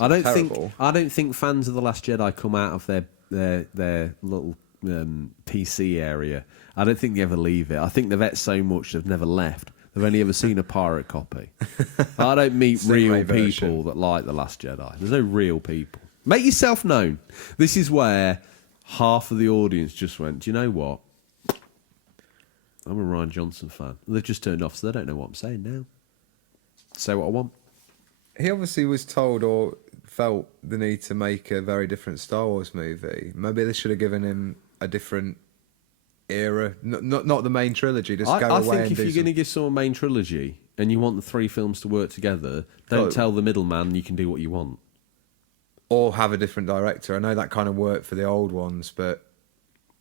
I don't terrible. think fans of the Last Jedi come out of their little PC area. I don't think they ever leave it. I think they've ate so much they've never left. They've only ever seen a pirate copy. I don't meet Stingray real version. people that like the Last Jedi. There's no real people. Make yourself known. This is where half of the audience just went, do you know what? I'm a Ryan Johnson fan. They've just turned off, so they don't know what I'm saying now. Say what I want. He obviously was told or felt the need to make a very different Star Wars movie. Maybe they should have given him a different era. Not the main trilogy. Just go I away think and if you're going to give someone a main trilogy and you want the 3 films to work together, don't tell the middleman you can do what you want. Or have a different director. I know that kind of worked for the old ones, but...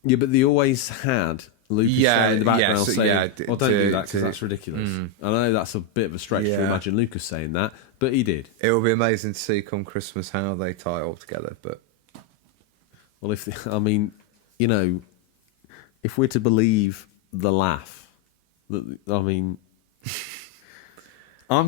Yeah, but they always had Lucas in the background saying, don't do that because that's ridiculous. I know that's a bit of a stretch to imagine Lucas saying that, but he did. It will be amazing to see come Christmas how they tie it all together, but... Well, if we're to believe the laugh, I'm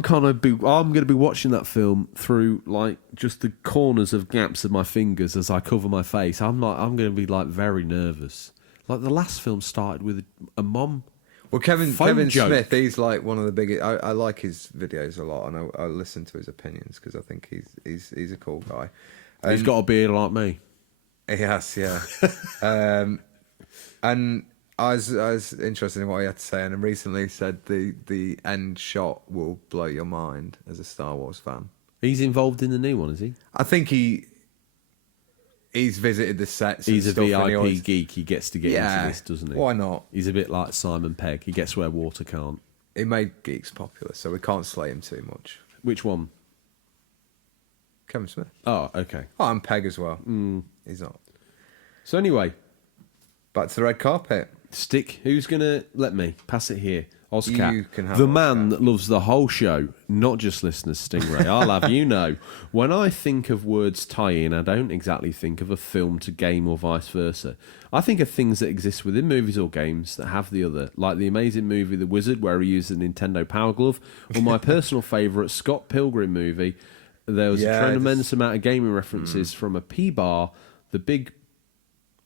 going to be watching that film through like just the corners of gaps of my fingers as I cover my face. I'm going to be like very nervous. Like the last film started with a mom. Well, Kevin joke. Smith, he's like one of the biggest. I like his videos a lot, and I listen to his opinions because I think he's a cool guy. He's got a beard like me. He has, yeah. And I was interested in what he had to say, and recently said the end shot will blow your mind as a Star Wars fan. He's involved in the new one, is he? I think he's visited the sets. He's a stuff, VIP geek. He gets to get into this, doesn't he? Why not? He's a bit like Simon Pegg. He gets where water can't. He made geeks popular, so we can't slay him too much. Which one? Kevin Smith. Oh, okay. Oh, and Pegg as well. He's not. So anyway, back to the red carpet. Stick. Who's going to let me pass it here? Ozcat. You can have the Ozcat. man that loves the whole show, not just listeners, Stingray. I'll have you know. When I think of words tie-in, I don't exactly think of a film to game or vice versa. I think of things that exist within movies or games that have the other, like the amazing movie The Wizard, where he used a Nintendo Power Glove, or my personal favourite Scott Pilgrim movie. There was a tremendous amount of gaming references from a P-Bar, the big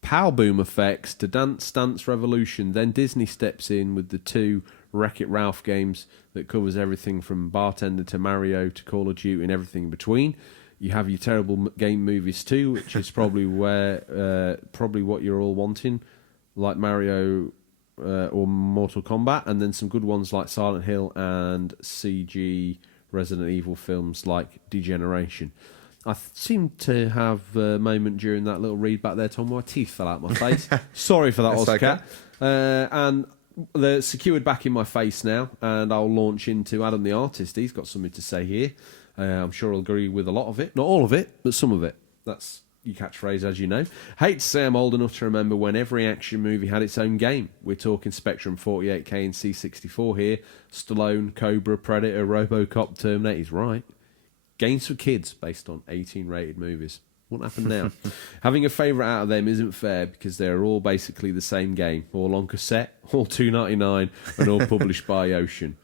pow boom effects to Dance Dance Revolution. Then Disney steps in with the 2 Wreck-It Ralph games that covers everything from Bartender to Mario to Call of Duty and everything in between. You have your terrible game movies too, which is probably probably what you're all wanting, like Mario or Mortal Kombat, and then some good ones like Silent Hill and CG Resident Evil films like Degeneration. I seemed to have a moment during that little read back there, Tom, where my teeth fell out my face. Sorry for that, Ozcat. Okay. And they're secured back in my face now, and I'll launch into Adam the Artist. He's got something to say here. I'm sure he'll agree with a lot of it. Not all of it, but some of it. That's your catchphrase, as you know. Hate to say I'm old enough to remember when every action movie had its own game. We're talking Spectrum 48K and C64 here. Stallone, Cobra, Predator, Robocop, Terminator. He's right. Games for kids based on 18-rated movies. What happened now? Having a favourite out of them isn't fair because they're all basically the same game. All on cassette, all $2.99, and all published by Ocean.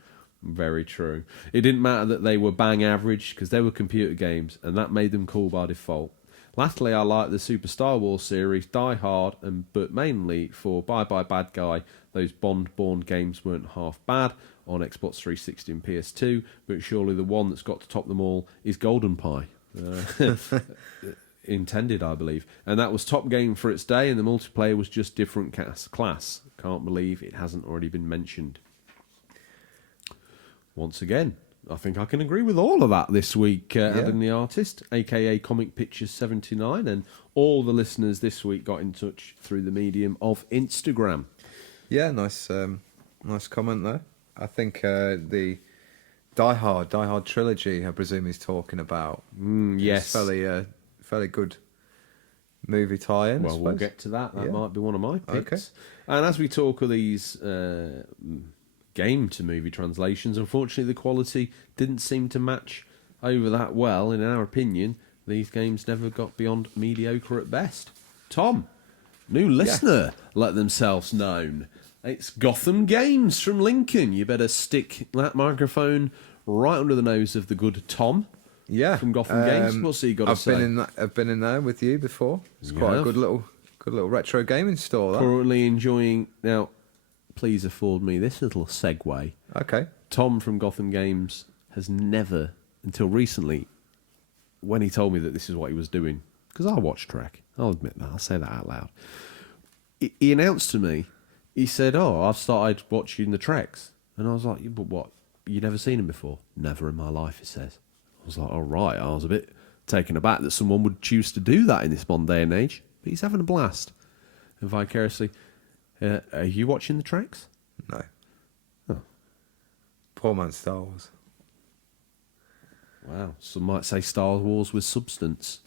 Very true. It didn't matter that they were bang average because they were computer games, and that made them cool by default. Lastly, I like the Super Star Wars series, Die Hard, but mainly for Bye Bye Bad Guy. Those Bond-born games weren't half bad on Xbox 360 and PS2, but surely the one that's got to top them all is Golden Pie. Intended, I believe. And that was top game for its day, and the multiplayer was just different class. Can't believe it hasn't already been mentioned. Once again, I think I can agree with all of that this week, Adam the Artist, a.k.a. Comic Pictures 79, and all the listeners this week got in touch through the medium of Instagram. Yeah, nice comment there. I think the Die Hard trilogy, I presume he's talking about. Yes. Fairly good movie tie-in. Well, we'll get to that. That might be one of my picks. Okay. And as we talk of these game-to-movie translations, unfortunately the quality didn't seem to match over that well. In our opinion, these games never got beyond mediocre at best. Tom, new listener, let themselves known. It's Gotham Games from Lincoln. You better stick that microphone right under the nose of the good Tom. Yeah, from Gotham Games. What's he got to say? I've been in there with you before. It's quite a good little retro gaming store. That. Currently enjoying. Now, please afford me this little segue. Okay. Tom from Gotham Games has never, until recently, when he told me that this is what he was doing, because I watch Trek. I'll admit that. I'll say that out loud. He announced to me. He said, "Oh, I've started watching the Treks," and I was like, "But what? You never seen him before?" "Never in my life," he says. I was like, all right. I was a bit taken aback that someone would choose to do that in this modern day and age. But he's having a blast. And vicariously, Are you watching the tracks? No. Oh. Poor man's Star Wars. Wow. Some might say Star Wars with substance.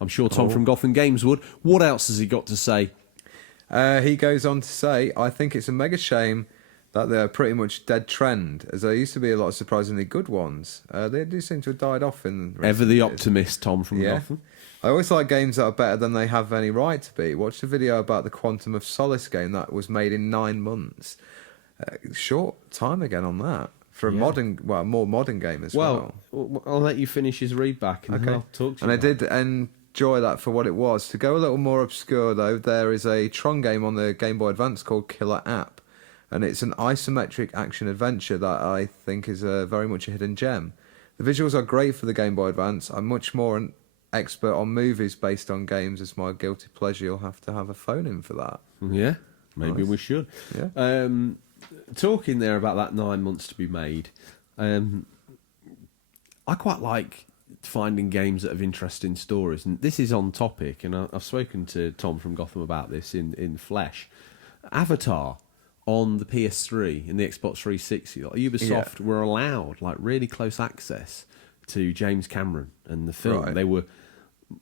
I'm sure Tom from Gotham Games would. What else has he got to say? He goes on to say, I think it's a mega shame that they're pretty much dead trend, as there used to be a lot of surprisingly good ones. They do seem to have died off in Ever the years. optimist, Tom from Gotham. I always like games that are better than they have any right to be. Watch the video about the Quantum of Solace game that was made in 9 months. Short time again on that. For a more modern game as well. Well, I'll let you finish his read back and I'll talk to you. And I did enjoy that for what it was. To go a little more obscure, though, there is a Tron game on the Game Boy Advance called Killer App. And it's an isometric action adventure that I think is very much a hidden gem. The visuals are great for the Game Boy Advance. I'm much more an expert on movies based on games as my guilty pleasure. You'll have to have a phone in for that. Yeah, maybe we should. Yeah. Talking there about that 9 months to be made, I quite like finding games that have interesting stories. And this is on topic, and I've spoken to Tom from Gotham about this in flesh. Avatar on the PS3 and the Xbox 360, like Ubisoft were allowed like really close access to James Cameron and the film. They were,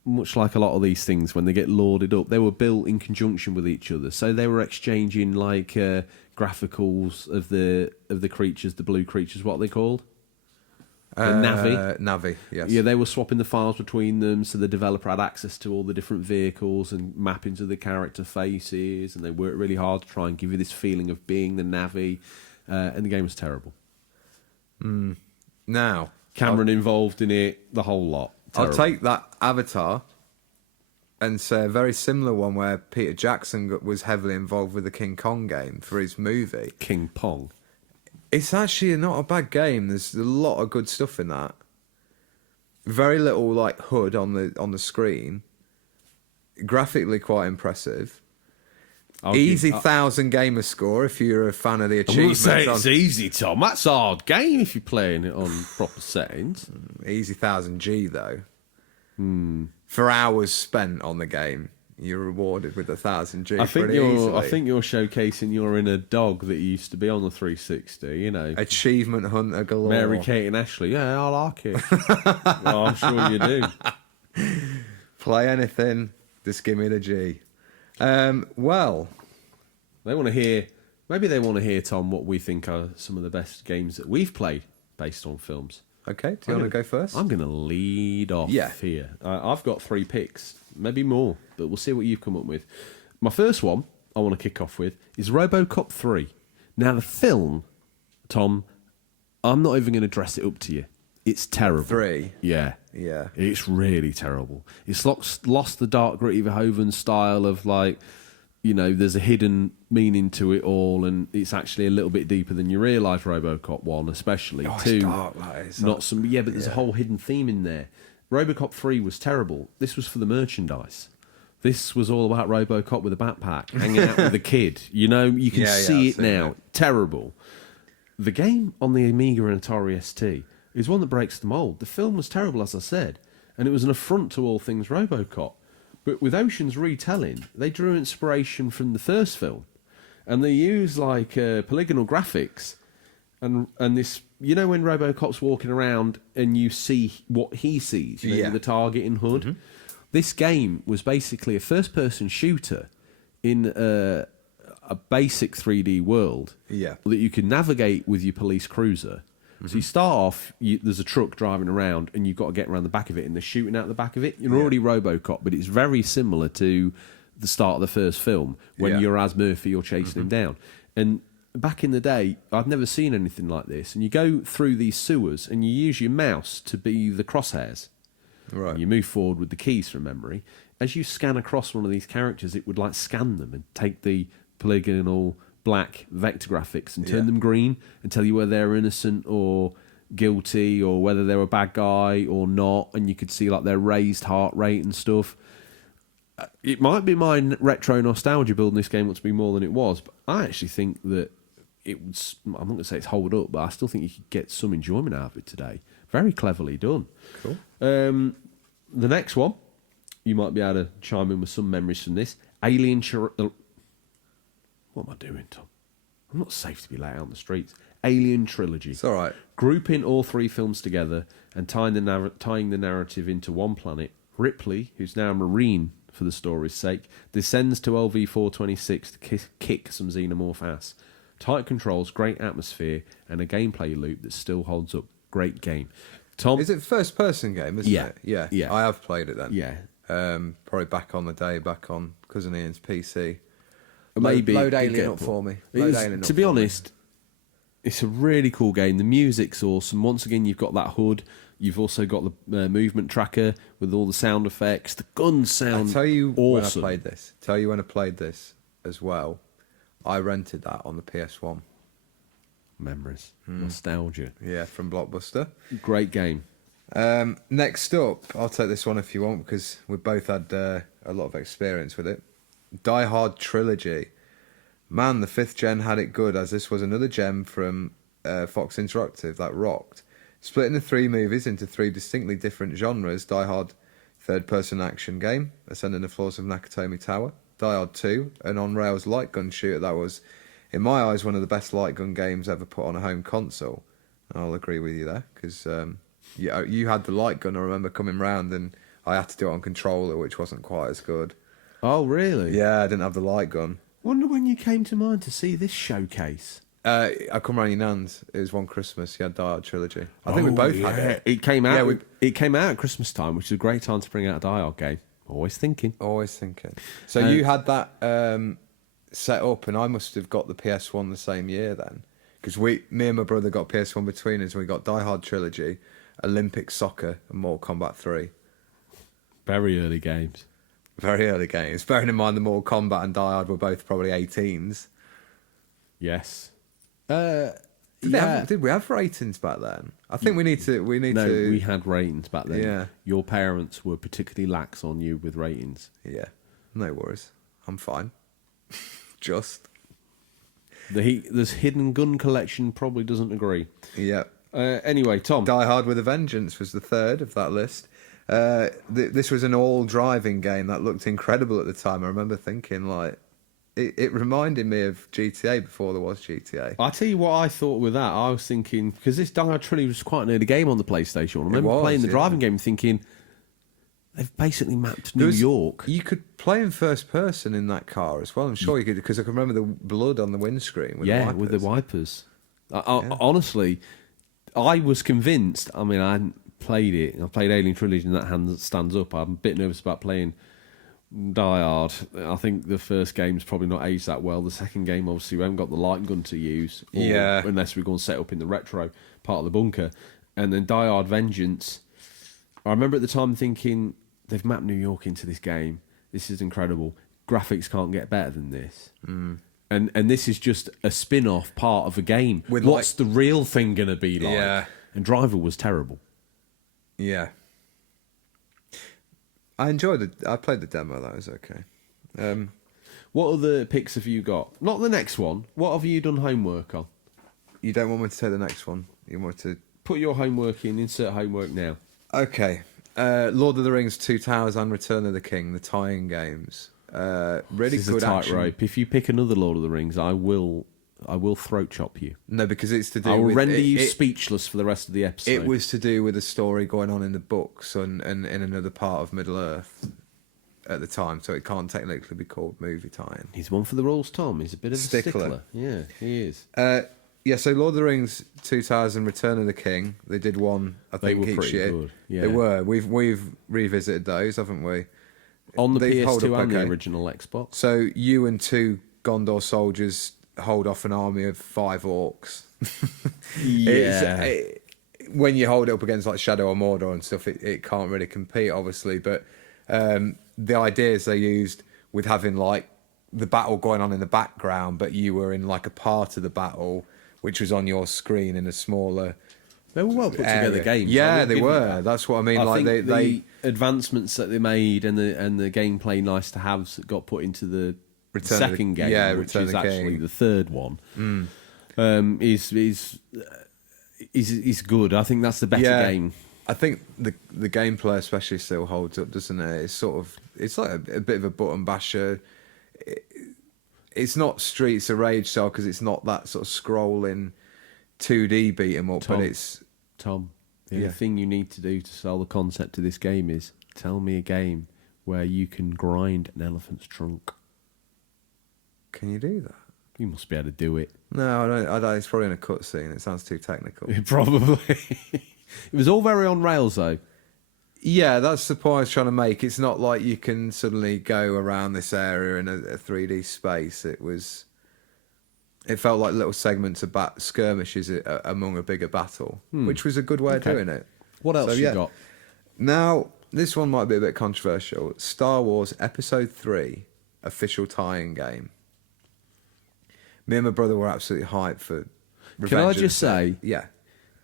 much like a lot of these things when they get lauded up, they were built in conjunction with each other. So they were exchanging like graphicals of the creatures, the blue creatures, what are they called? Navi, yes. Yeah, they were swapping the files between them, so the developer had access to all the different vehicles and mappings of the character faces, and they worked really hard to try and give you this feeling of being the Navi, and the game was terrible. Now, Cameron involved in it, the whole lot. Terrible. I'll take that Avatar and say a very similar one where Peter Jackson was heavily involved with the King Kong game for his movie. King Pong. It's actually not a bad game. There's a lot of good stuff in that. Very little like HUD on the screen. Graphically quite impressive. Easy 1,000 gamer score if you're a fan of the achievements. I'm not saying it's easy, Tom. That's a hard game if you're playing it on proper settings. Easy 1,000G though. For hours spent on the game, you're rewarded with 1,000G. I think you're showcasing your inner dog that used to be on the 360. You know, achievement hunter galore. Mary Kate and Ashley. Yeah, I like it. Well, I'm sure you do. Play anything, just give me the G. Well, they want to hear. Maybe they want to hear, Tom, what we think are some of the best games that we've played based on films. Okay, do you want to go first? I'm going to lead off here. I've got 3 picks, maybe more, but we'll see what you've come up with. My first one I want to kick off with is RoboCop 3. Now, the film, Tom, I'm not even going to dress it up to you. It's terrible. 3? Yeah. Yeah. It's really terrible. It's lost the dark, gritty Verhoeven style of like, you know, there's a hidden meaning to it all, and it's actually a little bit deeper than you realise. RoboCop 1, especially. 2, it's dark, that is. Not some, but there's a whole hidden theme in there. RoboCop 3 was terrible. This was for the merchandise. This was all about RoboCop with a backpack, hanging out with a kid. You know, you can see it now. It. Terrible. The game on the Amiga and Atari ST is one that breaks the mould. The film was terrible, as I said, and it was an affront to all things RoboCop. But with Ocean's retelling, they drew inspiration from the first film, and they used like polygonal graphics, and this, you know, when RoboCop's walking around and you see what he sees, you know, with the target in HUD. Mm-hmm. This game was basically a first-person shooter in a basic 3D world that you could navigate with your police cruiser. So you start off, there's a truck driving around, and you've got to get around the back of it, and they're shooting out the back of it. You're already RoboCop, but it's very similar to the start of the first film, when you're as Murphy, you're chasing him down. And back in the day, I'd never seen anything like this. And you go through these sewers, and you use your mouse to be the crosshairs. Right. And you move forward with the keys from memory. As you scan across one of these characters, it would like scan them and take the polygonal black vector graphics and turn them green and tell you whether they're innocent or guilty or whether they're a bad guy or not, and you could see like their raised heart rate and stuff. It might be my retro nostalgia building this game up to be more than it was, but I actually think that it was, I'm not going to say it's hold up, but I still think you could get some enjoyment out of it today. Very cleverly done. Cool. The next one, you might be able to chime in with some memories from this. What am I doing, Tom? I'm not safe to be let out on the streets. Alien Trilogy. It's all right. Grouping all three films together and tying the narrative into one planet, Ripley, who's now a Marine for the story's sake, descends to LV-426 to kick some xenomorph ass. Tight controls, great atmosphere, and a gameplay loop that still holds up. Great game. Tom, Is it first person game, isn't it? Yeah. Yeah. I have played it then. Yeah. Probably back on the day, back on Cousin Ian's PC. Maybe Load it Alien get up brought. for me. It Load is- Alien up to be for me. honest, it's a really cool game. The music's awesome. Once again, you've got that hood. You've also got the movement tracker with all the sound effects. The guns sound I'll tell you awesome. when I played this as well. I rented that on the PS1. Memories, nostalgia. Yeah, from Blockbuster. Great game. Next up, I'll take this one if you want because we both had a lot of experience with it. Die Hard Trilogy. Man, the 5th gen had it good as this was another gem from Fox Interactive that rocked. Splitting the 3 movies into 3 distinctly different genres, Die Hard third-person action game, ascending the floors of Nakatomi Tower. Die Hard 2, an on-rails light gun shooter that was, in my eyes, one of the best light gun games ever put on a home console. And I'll agree with you there, because you had the light gun, I remember coming round, and I had to do it on controller, which wasn't quite as good. Oh, really? Yeah, I didn't have the light gun. Wonder when you came to mind to see this showcase. I come round your nan's. It was one Christmas. You had Die Hard Trilogy. I think we both had it. It came out. Yeah, It came out at Christmas time, which is a great time to bring out a Die Hard game. Always thinking. Always thinking. So you had that set up, and I must have got the PS1 the same year then, because me and my brother got PS1 between us, and we got Die Hard Trilogy, Olympic Soccer, and Mortal Kombat 3. Very early games. Very early games. Bearing in mind the Mortal Kombat and Die Hard were both probably 18s. Yes. Did we have ratings back then? I think we need to. We had ratings back then. Yeah. Your parents were particularly lax on you with ratings. Yeah. No worries. I'm fine. Just. This hidden gun collection probably doesn't agree. Yeah. Anyway, Tom. Die Hard with a Vengeance was the third of that list. This was an all-driving game that looked incredible at the time. I remember thinking, like, it reminded me of GTA before there was GTA. I tell you what I thought with that. I was thinking, because this Die Hard Trilogy was quite an early game on the PlayStation. I remember playing the driving game thinking, they've basically mapped New York. You could play in first person in that car as well. I'm sure you could, because I can remember the blood on the windscreen with the wipers. With the wipers. Honestly, I was convinced. I mean, I hadn't played it. I played Alien Trilogy and that hand stands up. I'm a bit nervous about playing Die Hard. I think the first game's probably not aged that well. The second game, obviously, we haven't got the light gun to use. Unless we go and set up in the retro part of the bunker. And then Die Hard Vengeance. I remember at the time thinking, they've mapped New York into this game. This is incredible. Graphics can't get better than this. And this is just a spin-off part of a game. What's the real thing going to be like? Yeah. And Driver was terrible. Yeah. I enjoyed it. I played the demo. That was okay. What other picks have you got? Not the next one. What have you done homework on? You don't want me to take the next one? You want to... Put your homework in. Insert homework now. Okay. Lord of the Rings, Two Towers and Return of the King, the tie-in games. Really This is good a action. tightrope. If you pick another Lord of the Rings, I will throat chop you. No, because it's to do I will with... render you speechless for the rest of the episode. It was to do with a story going on in the books and in another part of Middle-earth at the time, so it can't technically be called movie tie-in. He's one for the rules, Tom. He's a bit of a stickler. Yeah, he is. Yeah, so Lord of the Rings, Two Towers and Return of the King, they did one, I They think, were each pretty year. good, yeah. They were. We've revisited those, haven't we? On the They hold PS2 up and the okay. original Xbox. So you and 2 Gondor soldiers hold off an army of 5 orcs. Yeah. When you hold it up against like Shadow or Mordor and stuff, it can't really compete, obviously. But the ideas they used with having like the battle going on in the background, but you were in like a part of the battle which was on your screen in a smaller. They were well put together games. Yeah, they were. That's what I mean. I think the advancements that they made and the gameplay nice to haves that got put into the second game, which is actually the third one, is good. I think that's the better game. I think the gameplay especially still holds up, doesn't it? It's like a bit of a button basher. it's not Streets of Rage style because it's not that sort of scrolling 2D beat 'em up, Tom. but it's Tom, the only thing you need to do to sell the concept of this game is tell me a game where you can grind an elephant's trunk. Can you do that? You must be able to do it. No, I don't. It's probably in a cutscene. It sounds too technical. Probably. It was all very on rails, though. Yeah, that's the point I was trying to make. It's not like you can suddenly go around this area in a 3D space. It felt like little segments of skirmishes among a bigger battle, which was a good way of doing it. What else you got? Now, this one might be a bit controversial. Star Wars Episode 3 official tie-in game. Me and my brother were absolutely hyped for Revenge Can I of the just say, Sith. Yeah.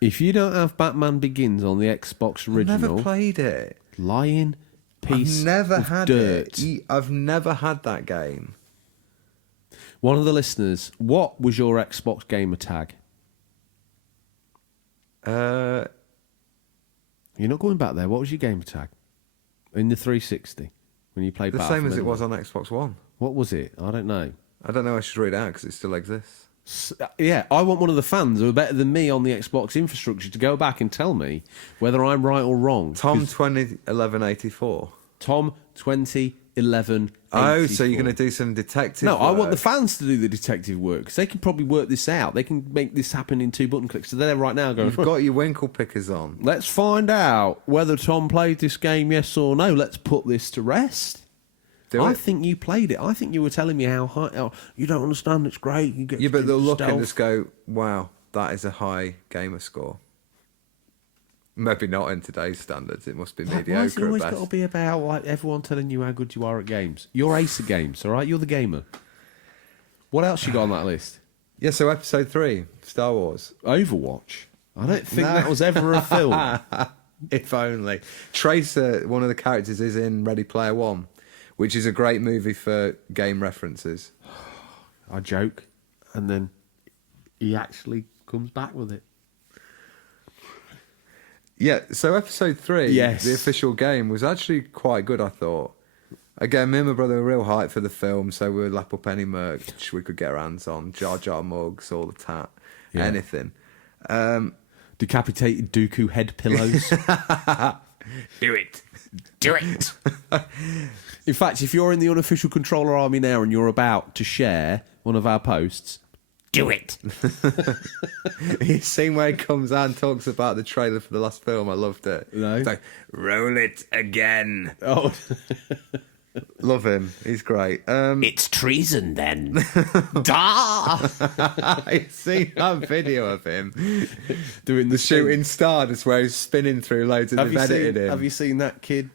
if you don't have Batman Begins on the Xbox original, I've never played it. lying piece I've never of had dirt. it. I've never had that game. One of the listeners, what was your Xbox gamer tag? You're not going back there. What was your gamer tag? In the 360, when you played The Battlefield same as it Anyway? was on Xbox One. What was it? I don't know. I don't know. I should read it out because it still exists. Yeah, I want one of the fans who are better than me on the Xbox infrastructure to go back and tell me whether I'm right or wrong. Tom 'Cause 2011-84. Tom 2011. Oh, so you're going to do some detective No, I want work. the fans to do the detective work because they can probably work this out. They can make this happen in 2 button clicks. So they're there right now going, You've got your winkle pickers on. let's find out whether Tom played this game, yes or no. Let's put this to rest. I think you played it. I think you were telling me how you don't understand. It's great. You get Yeah, but they'll look stealth. and just go, wow, that is a high gamer score. Maybe not in today's standards. It must be Why has it mediocre at always best. got to be about like everyone telling you how good you are at games? You're ace at games, all right? You're the gamer. What else you got on that list? Yeah, so Episode 3, Star Wars. Overwatch. I don't think No. that was ever a film. If only. Tracer, one of the characters, is in Ready Player One, which is a great movie for game references. I joke, and then he actually comes back with it. Yeah, so Episode 3, Yes. the official game, was actually quite good, I thought. Again, me and my brother were real hyped for the film, so we would lap up any merch we could get our hands on. Jar Jar mugs, all the tat, Yeah. anything. Decapitated Dooku head pillows. Do it. Do it. In fact, if you're in the unofficial controller army now and you're about to share one of our posts, do it. You've seen where he comes out and talks about the trailer for the last film. I loved it. No. It's like, roll it again. Oh, Love him. He's great. it's treason then. Da! I've seen that video of him Doing the shooting star, just where he's spinning through loads and they've edited him. Have you seen that kid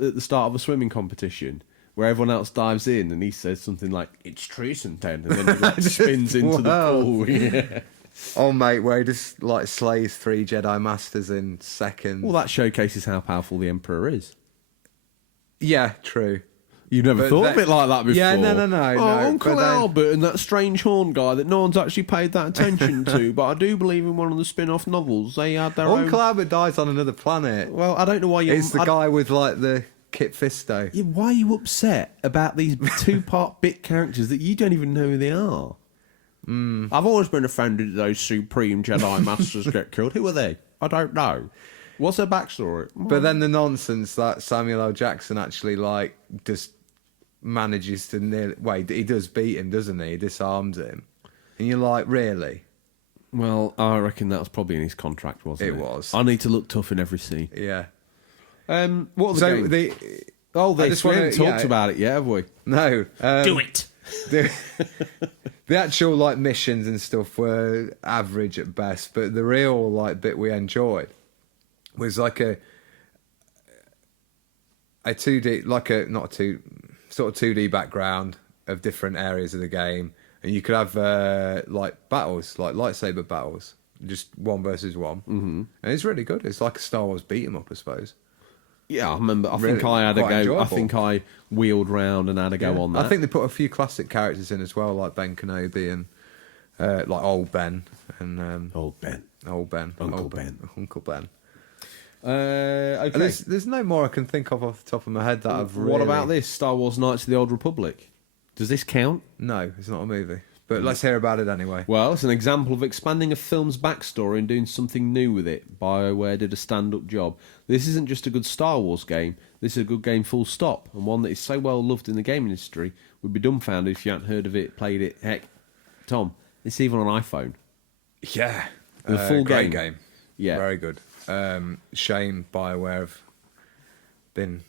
at the start of a swimming competition where everyone else dives in and he says something like, it's treason then, and then he like, spins into the Wow. pool? Yeah. Oh, mate, where he just like slays 3 Jedi Masters in seconds. Well, that showcases how powerful the Emperor is. Yeah, true. You've never But thought that- of it like that before. Yeah, no, Oh, no. Uncle But then- Albert and that strange horn guy that no one's actually paid that attention to, but I do believe in one of the spin-off novels they had their Uncle own... Albert dies on another planet. Well, I don't know why you... It's the guy with like the Kit Fisto. Yeah, why are you upset about these 2-part bit characters that you don't even know who they are? I've always been offended that those Supreme Jedi Masters get killed. Who are they? I don't know. What's their backstory? But then the nonsense that Samuel L. Jackson actually like just manages to nearly... Wait, he does beat him, doesn't he? He disarms him. And you're like, really? Well, I reckon that was probably in his contract, wasn't it? It was. I need to look tough in every scene. Yeah. What are the So games? the... Oh, I they just we wanna- haven't talked yeah. about it yet, have we? No. Do it. The actual like missions and stuff were average at best, but the real like bit we enjoyed was like a 2D, like a not a two sort of 2D background of different areas of the game, and you could have like battles, like lightsaber battles, just 1 versus 1, and it's really good. It's like a Star Wars beat 'em up, I suppose. Yeah, I remember. I Really think I had a quite go. enjoyable. I think I wheeled round and had a go on that. I think they put a few classic characters in as well, like Ben Kenobi and like old Ben and Old Ben. old Ben, Uncle old Ben. Uncle Ben. Okay. And there's no more I can think of off the top of my head that I've really... What about this? Star Wars Knights of the Old Republic. Does this count? No, it's not a movie. But let's hear about it anyway. Well, it's an example of expanding a film's backstory and doing something new with it. BioWare did a stand-up job. This isn't just a good Star Wars game. This is a good game full stop, and one that is so well loved in the gaming industry, would be dumbfounded if you hadn't heard of it, played it. Heck, Tom, it's even on iPhone. Yeah. The full great game. game. Yeah. Very good. Shame BioWare have been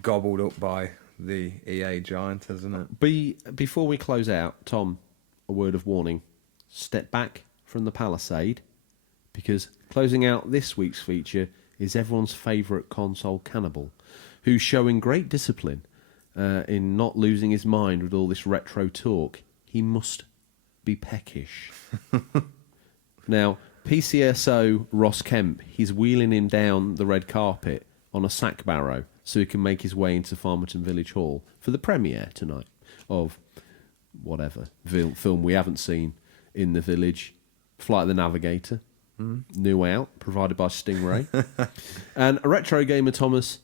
gobbled up by the EA giant, hasn't it? Before we close out, Tom, a word of warning. Step back from the palisade, because closing out this week's feature is everyone's favourite console cannibal, who's showing great discipline in not losing his mind with all this retro talk. He must be peckish. Now, PCSO Ross Kemp, he's wheeling him down the red carpet on a sack barrow so he can make his way into Farmerton Village Hall for the premiere tonight of whatever film we haven't seen in the village, Flight of the Navigator, new out, provided by Stingray. And a retro gamer, Thomas,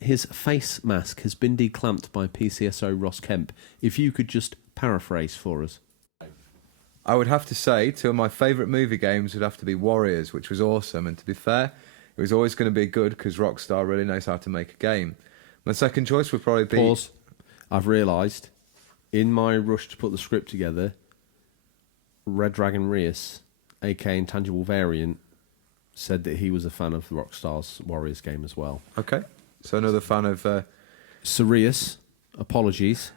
his face mask has been declamped by PCSO Ross Kemp. If you could just paraphrase for us. I would have to say two of my favourite movie games would have to be Warriors, which was awesome, and to be fair, it was always going to be good because Rockstar really knows how to make a game. My second choice would probably be... Pause. I've realised, in my rush to put the script together, Red Dragon Reus, aka Intangible Variant, said that he was a fan of Rockstar's Warriors game as well. Okay, so another fan of... Sirius, apologies.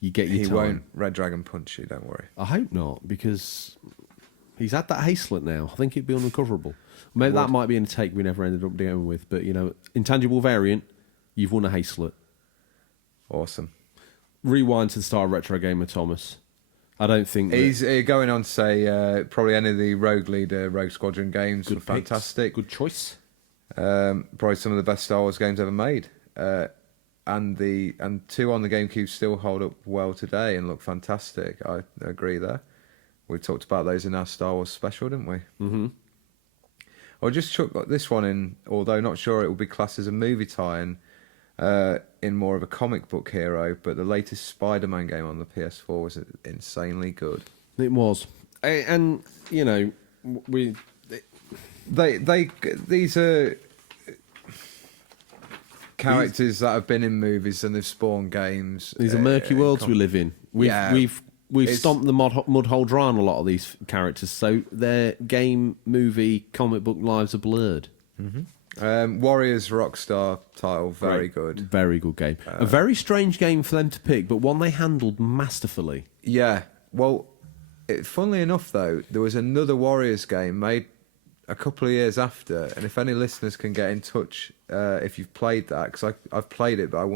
You get your He time. won't Red Dragon punch you, don't worry. I hope not, because he's had that hastelet now. I think it'd be unrecoverable. Maybe that might be in a take we never ended up dealing with, but, you know, Intangible Variant, you've won a hastelet. Awesome. Rewind to the start of Retro Gamer, Thomas. I don't think He's going on to say probably any of the Rogue Leader, Rogue Squadron games were picks. fantastic. Good choice. Probably some of the best Star Wars games ever made. And two on the GameCube still hold up well today and look fantastic. I agree there. We talked about those in our Star Wars special, didn't we? Mm-hmm. I'll just chuck this one in, although not sure it will be classed as a movie tie-in, in more of a comic book hero, but the latest Spider-Man game on the PS4 was insanely good. It was. And, you know, these are characters that have been in movies and they've spawned games. These are murky worlds we live in. We've stomped the mud hole dry on a lot of these characters, so their game, movie, comic book lives are blurred. Mm-hmm. Warriors Rockstar title, very good. Very good game. A very strange game for them to pick, but one they handled masterfully. Yeah. Well, funnily enough, though, there was another Warriors game made a couple of years after, and if any listeners can get in touch if you've played that, because I've played it, but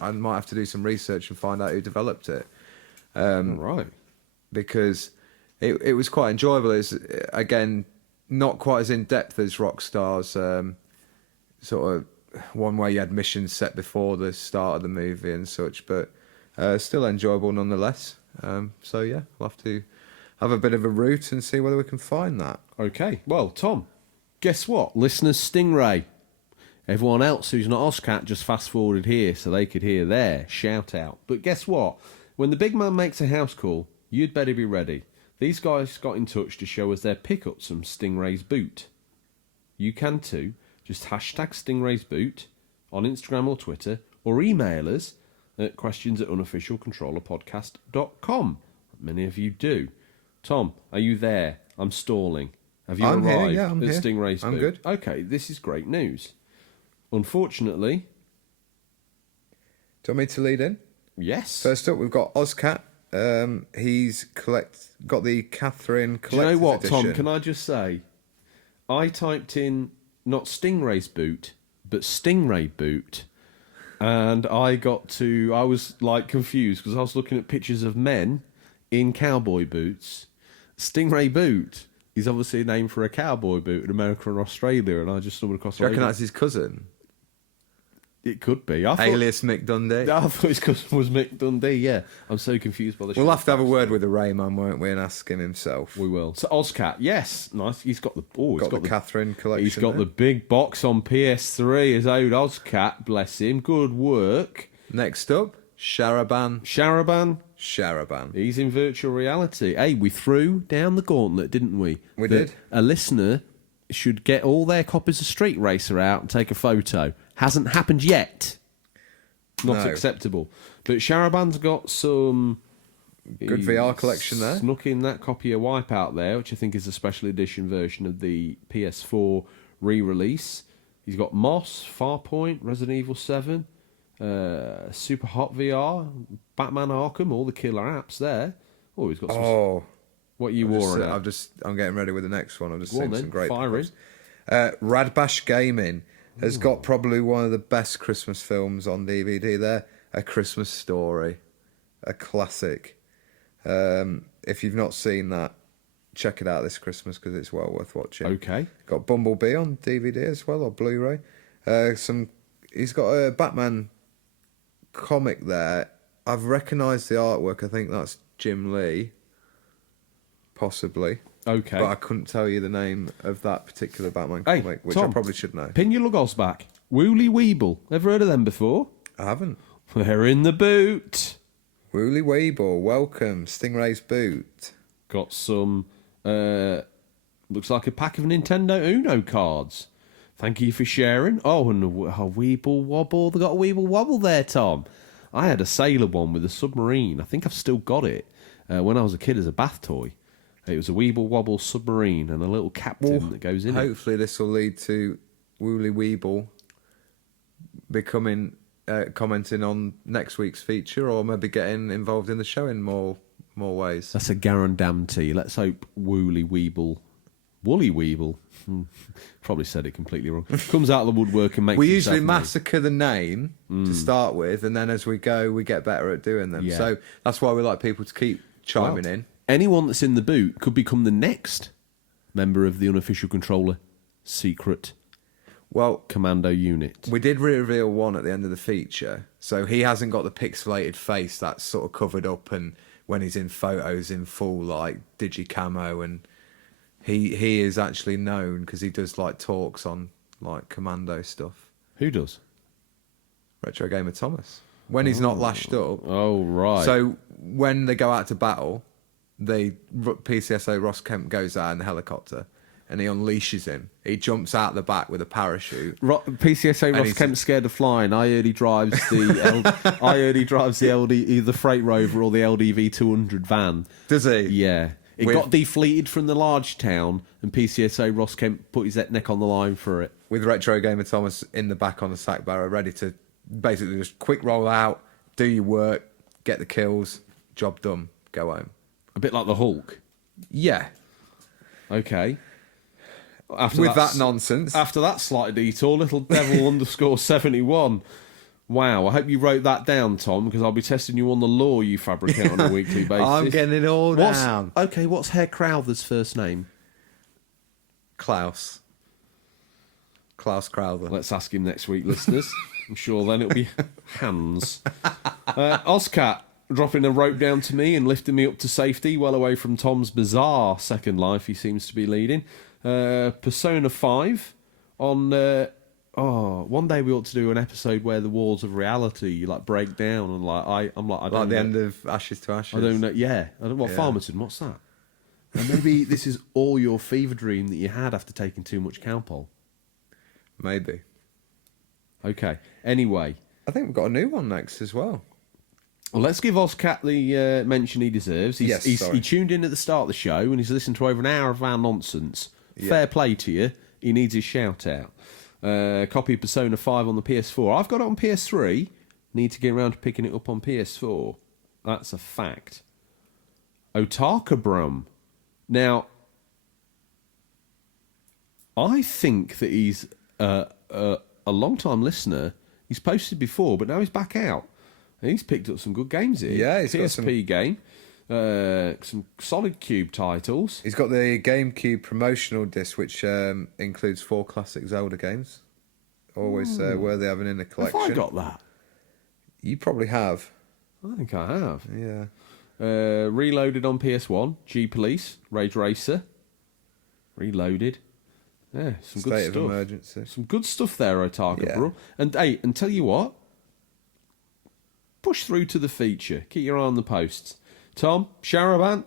I might have to do some research and find out who developed it. Right. Because it was quite enjoyable. It's, again, not quite as in-depth as Rockstar's sort of one where you had missions set before the start of the movie and such, but still enjoyable nonetheless. So, yeah, we'll have to have a bit of a route and see whether we can find that. Okay. Well, Tom, guess what? Listeners, Stingray. Everyone else who's not OzCat just fast-forwarded here so they could hear their shout-out. But guess what? When the big man makes a house call, you'd better be ready. These guys got in touch to show us their pickups from Stingray's boot. You can too. Just hashtag Stingray's boot on Instagram or Twitter, or email us at questions@unofficialcontrollerpodcast.com. Many of you do. Tom, are you there? I'm stalling. Have you I'm arrived here, yeah, I'm at here. Stingray's boot? I'm good. Okay, this is great news. Unfortunately... Do you want me to lead in? Yes. First up, we've got OzCat. He's got the Catherine Collector's Do you know what, edition. Tom? Can I just say, I typed in not Stingray's boot, but Stingray boot, and I was like confused because I was looking at pictures of men in cowboy boots. Stingray boot is obviously a name for a cowboy boot in America and Australia, and I just stumbled across. Do you reckon that's his cousin? It could be. Alias Mick Dundee. I thought his cousin was Mick Dundee, yeah. I'm so confused by the We'll have to have a word with the Rayman, won't we, and ask him himself. We will. So OzCat, yes. Nice. He's got the Catherine collection. He's got there. the big box on PS3 as old OzCat, bless him. Good work. Next up, Sharaban. He's in virtual reality. Hey, we threw down the gauntlet, didn't we? We did. A listener should get all their copies of Street Racer out and take a photo. Hasn't happened yet. Not acceptable. But Sharaban's got some good VR collection there. Snuck in that copy of Wipeout there, which I think is a special edition version of the PS4 re-release. He's got Moss, Farpoint, Resident Evil 7, Super Hot VR, Batman Arkham, all the killer apps there. Oh, he's got some... What you wore on it? I'm getting ready with the next one. I've just seen some great ones. Radbash Gaming has got probably one of the best Christmas films on DVD there. A Christmas Story. A classic. If you've not seen that, check it out this Christmas because it's well worth watching. Okay. Got Bumblebee on DVD as well, or Blu-ray. He's got a Batman comic there. I've recognised the artwork. I think that's Jim Lee. Possibly. Okay. But I couldn't tell you the name of that particular Batman comic, which Tom, I probably should know. Pin your logos back. Woolly Weeble. Ever heard of them before? I haven't. They're in the boot. Woolly Weeble, welcome. Stingray's boot. Got some, looks like a pack of Nintendo Uno cards. Thank you for sharing. Oh, and a Weeble Wobble. They got a Weeble Wobble there, Tom. I had a sailor one with a submarine. I think I've still got it. When I was a kid as a bath toy. It was a Weeble Wobble submarine and a little captain that goes in hopefully this will lead to Woolly Weeble becoming commenting on next week's feature, or maybe getting involved in the show in more ways. That's a guarantee. Let's hope Woolly Weeble, probably said it completely wrong, comes out of the woodwork and makes. We usually massacre the name to start with, and then as we go, we get better at doing them. Yeah. So that's why we like people to keep chiming in. Anyone that's in the boot could become the next member of the Unofficial Controller secret commando unit. We did reveal one at the end of the feature, so he hasn't got the pixelated face that's sort of covered up, and when he's in photos in full like digicamo, and he is actually known because he does like talks on like commando stuff. Who does? Retro Gamer Thomas. When he's not lashed up. Oh, right. So when they go out to battle, PCSO Ross Kemp goes out in the helicopter and he unleashes him. He jumps out the back with a parachute. PCSO Ross Kemp's scared of flying. I heard he drives the either Freight Rover or the LDV 200 van. Does he? Yeah. It got defleeted from the large town, and PCSO Ross Kemp put his neck on the line for it. With Retro Gamer Thomas in the back on the sack barrow, ready to basically just quick roll out, do your work, get the kills, job done, go home. A bit like the Hulk. Yeah. Okay. With that nonsense. After that slight detour, little devil underscore 71. Wow, I hope you wrote that down, Tom, because I'll be testing you on the law you fabricate on a weekly basis. I'm getting it all down. Okay, what's Herr Crowther's first name? Klaus Crowther. Let's ask him next week, listeners. I'm sure then it'll be Hans. Ozcat dropping a rope down to me and lifting me up to safety, well away from Tom's bizarre second life he seems to be leading. Persona 5 on... one day we ought to do an episode where the walls of reality like break down and I don't know. Like the end of Ashes to Ashes. I don't know. Yeah, I don't know what Farmerton. What's that? And maybe this is all your fever dream that you had after taking too much Calpol. Maybe. Okay. Anyway, I think we've got a new one next as well. Well, let's give Ozcat the mention he deserves. He tuned in at the start of the show and he's listened to over an hour of our nonsense. Yeah. Fair play to you. He needs his shout out. Copy of Persona 5 on the PS4. I've got it on PS3. Need to get around to picking it up on PS4. That's a fact. Otakabrum. Now, I think that he's a long-time listener. He's posted before, but now he's back out. And he's picked up some good games here. Yeah, he's got PSP game. Some solid Cube titles. He's got the GameCube promotional disc, which includes 4 classic Zelda games. Always worthy having in the collection. Have I got that? You probably have. I think I have. Yeah. Reloaded on PS1. G-Police. Rage Racer. Reloaded. Yeah, some good stuff. State of Emergency. Some good stuff there, Otaka, Yeah. bro. And hey, and tell you what, push through to the feature. Keep your eye on the posts. Tom, Sharaban.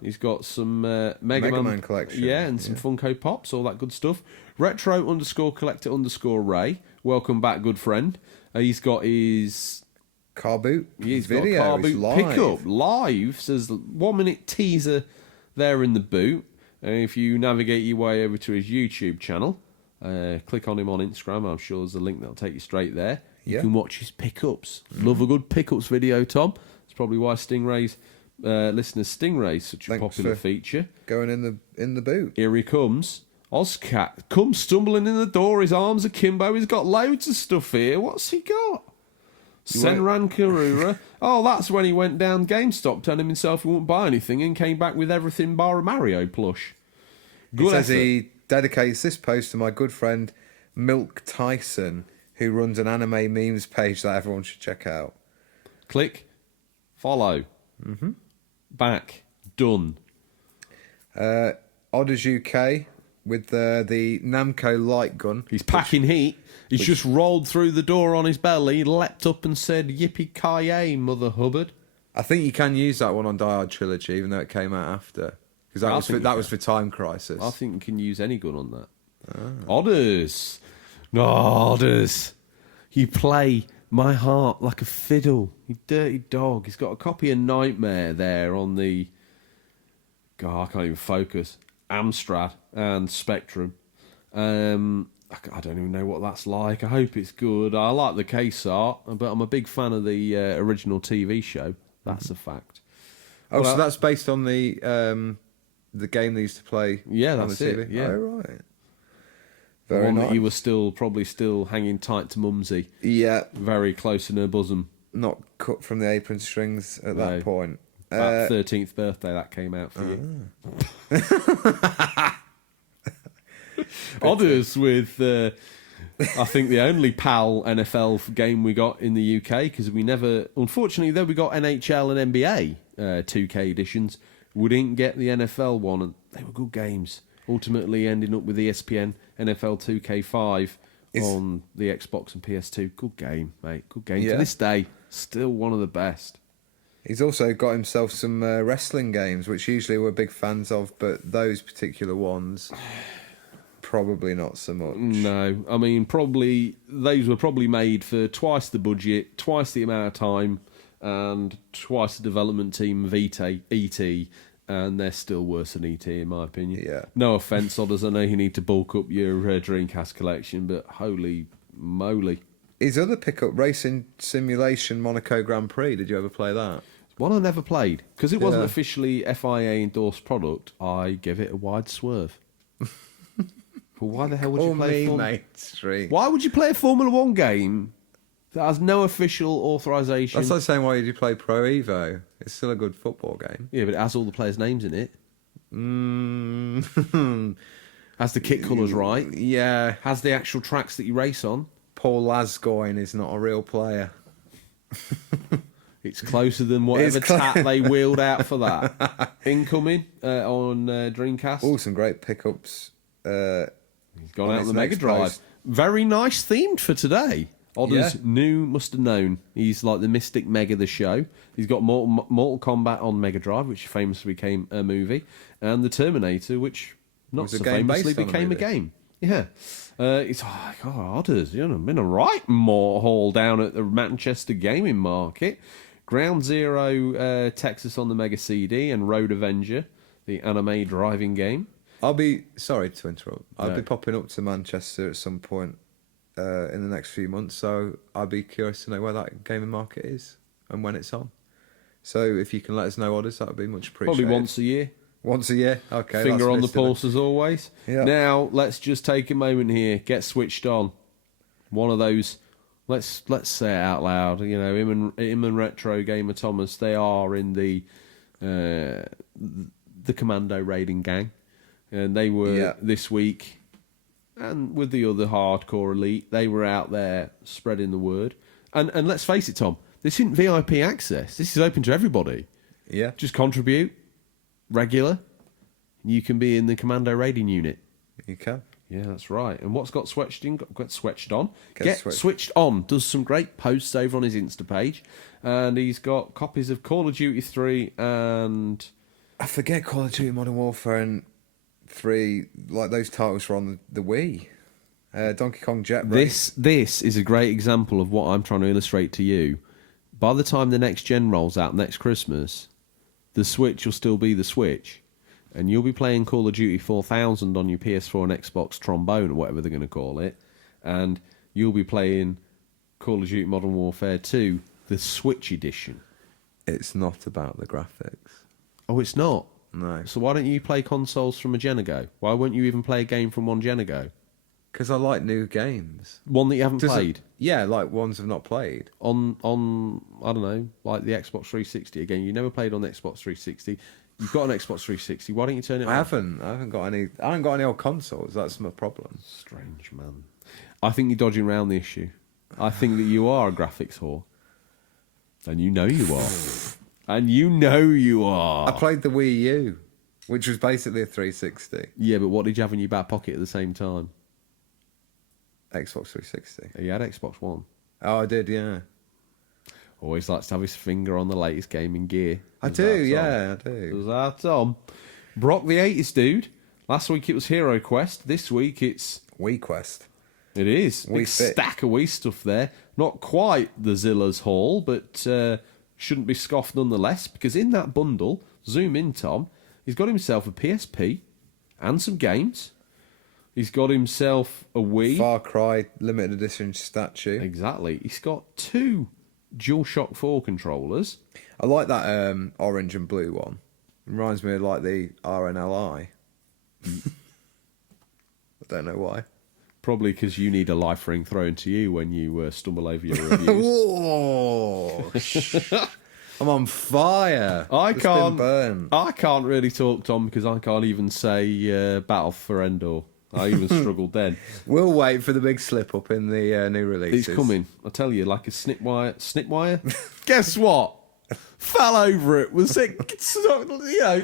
He's got some Mega Man collection. Yeah, and some Funko Pops, all that good stuff. Retro_collector_Ray. Welcome back, good friend. He's got his car boot. He's video. got a car boot live. pickup live. Says 1 minute teaser there in the boot. If you navigate your way over to his YouTube channel, click on him on Instagram. I'm sure there's a link that'll take you straight there. You can watch his pickups. Love a good pickups video, Tom. That's probably why Stingrays, listeners Stingrays, such a popular feature. Going in the boot. Here he comes. Ozcat comes stumbling in the door. His arms akimbo. He's got loads of stuff here. What's he got? Senran Karura. Oh, that's when he went down GameStop, telling himself he wouldn't buy anything, and came back with everything bar a Mario plush. Good effort. He dedicates this post to my good friend Milk Tyson, who runs an anime memes page that everyone should check out. Click, follow, back, done. Odders UK with the Namco light gun. He's packing heat. He's just rolled through the door on his belly, leapt up and said, "Yippee-ki-yay, Mother Hubbard." I think you can use that one on Die Hard Trilogy, even though it came out after. Because that was for Time Crisis. I think you can use any gun on that. Odders. Odders. You play my heart like a fiddle, you dirty dog. He's got a copy of Nightmare there on the... God, I can't even focus. Amstrad and Spectrum. I don't even know what that's like. I hope it's good. I like the case art, but I'm a big fan of the original TV show. That's a fact. Oh, well, so that's based on the game they used to play. Yeah, that's on the TV. it. Yeah, oh, right. Very nice. That you were probably still hanging tight to Mumsy. Yeah, very close in her bosom. Not cut from the apron strings at that point. About 13th birthday that came out for you. Odders with, I think, the only PAL NFL game we got in the UK, because we never, unfortunately, though we got NHL and NBA 2K editions, we didn't get the NFL one, and they were good games. Ultimately ending up with ESPN NFL 2K5 on the Xbox and PS2. Good game, mate. Good game. To this day, still one of the best. He's also got himself some wrestling games, which usually we're big fans of, but those particular ones... Probably not so much. No, I mean, those were probably made for twice the budget, twice the amount of time, and twice the development team of ET, and they're still worse than ET in my opinion. Yeah. No offence, Odders, I know you need to bulk up your Dreamcast collection, but holy moly. His other pickup, Racing Simulation Monaco Grand Prix, did you ever play that? One I never played. Because it wasn't officially FIA endorsed product, I give it a wide swerve. But why the hell would you play Why would you play a Formula 1 game that has no official authorization? That's like saying, why did you play Pro Evo? It's still a good football game. Yeah, but it has all the players' names in it. Has the kit colours right. Yeah. Has the actual tracks that you race on. Paul Lasgoyne is not a real player. It's closer than whatever tat they wheeled out for that. Incoming on Dreamcast. Oh, some great pickups. He's gone out on the Mega Drive. Very nice themed for today. Odders must have known. He's like the Mystic Mega the show. He's got Mortal Kombat on Mega Drive, which famously became a movie, and the Terminator, which not so famously became a game. Yeah. It's Odders. You know, been a right more haul down at the Manchester Gaming Market. Ground Zero Texas on the Mega CD, and Road Avenger, the anime driving game. Sorry to interrupt. I'll be popping up to Manchester at some point in the next few months, so I'd be curious to know where that gaming market is and when it's on. So if you can let us know, Odders, that would be much appreciated. Probably once a year. Once a year? Okay. Finger on the pulse as always. Yeah. Now, let's just take a moment here, get switched on. One of those, let's say it out loud, you know, him and Retro Gamer Thomas, they are in the Commando raiding gang. And they were this week, and with the other hardcore elite, they were out there spreading the word. And let's face it, Tom, this isn't VIP access. This is open to everybody. Yeah. Just contribute, regular. You can be in the Commando raiding unit. You can. Yeah, that's right. And what's got switched in? Got switched on. Get Switched on. Does some great posts over on his Insta page. And he's got copies of Call of Duty 3 and... I forget Call of Duty Modern Warfare and 3, like those titles were on the Wii. Donkey Kong Jet Race. This is a great example of what I'm trying to illustrate to you. By the time the next gen rolls out next Christmas, the Switch will still be the Switch. And you'll be playing Call of Duty 4000 on your PS4 and Xbox Trombone, or whatever they're going to call it. And you'll be playing Call of Duty Modern Warfare 2, the Switch edition. It's not about the graphics. Oh, it's not? No. So why don't you play consoles from a gen ago? Why won't you even play a game from one gen ago? Because I like new games. One that you haven't played? Yeah, like ones I've not played. On I don't know, like the Xbox 360 again. You never played on the Xbox 360. You've got an Xbox 360. Why don't you turn it on? I haven't got any old consoles. That's my problem. Strange, man. I think you're dodging around the issue. I think that you are a graphics whore. And you know you are. And you know you are. I played the Wii U, which was basically a 360. Yeah, but what did you have in your back pocket at the same time? Xbox 360. You had Xbox One. Oh, I did, yeah. Always likes to have his finger on the latest gaming gear. I do, yeah, I do. Does that, Tom? Brock the 80s dude. Last week it was Hero Quest. This week it's... Wii Quest. It is. Wii Big Fit. Stack of Wii stuff there. Not quite the Zilla's haul, but shouldn't be scoffed nonetheless, because in that bundle, zoom in, Tom, he's got himself a PSP and some games. He's got himself a Wii. Far Cry limited edition statue. Exactly. He's got 2 DualShock 4 controllers. I like that orange and blue one. Reminds me of like the RNLI. I don't know why. Probably because you need a life ring thrown to you when you stumble over your reviews. Whoa! I'm on fire. It's been burned. I can't really talk, Tom, because I can't even say Battle for Endor. I even struggled then. We'll wait for the big slip up in the new releases. It's coming. I tell you, like a snipwire. Snipwire? Guess what? Fell over it. Was it?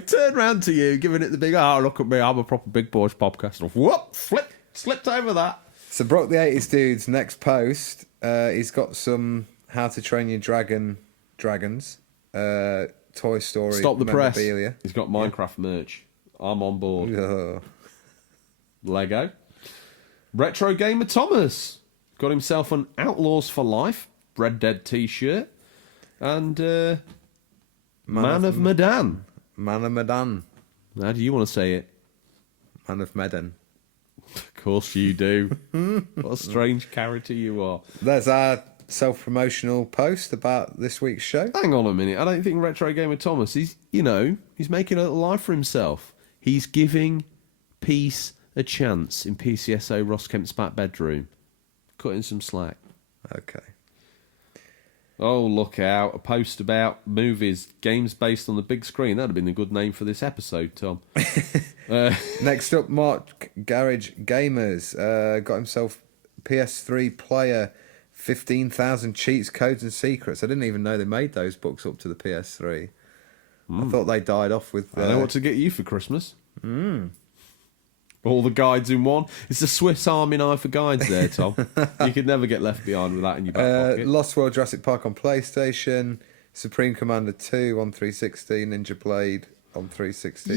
Turned round to you, giving it the big, look at me, I'm a proper big boys podcast. Whoop! Slipped over that. So Brock the 80s dude's next post, he's got some How to Train Your Dragons, Toy Story Stop the memorabilia. press. He's got Minecraft merch. I'm on board. Ugh. Lego. Retro Gamer Thomas got himself an Outlaws for Life Red Dead t-shirt and Man of Medan. Man of Medan. How do you want to say it? Man of Medan. Of course you do. What a strange character you are. There's our self-promotional post about this week's show. Hang on a minute. I don't think Retro Gamer Thomas, he's making a little life for himself. He's giving peace a chance in PCSO Ross Kemp's back bedroom. Cutting some slack. Okay. Oh, look out. A post about movies, games based on the big screen. That'd have been a good name for this episode, Tom. Next up, Mark Garage Gamers got himself PS3 player 15,000 cheats, codes and secrets. I didn't even know they made those books up to the PS3. I thought they died off with... I know what to get you for Christmas. All the guides in one. It's a Swiss Army knife for guides there, Tom. You could never get left behind with that in your back pocket. Lost World Jurassic Park on PlayStation, Supreme Commander 2 on 360, Ninja Blade on 360.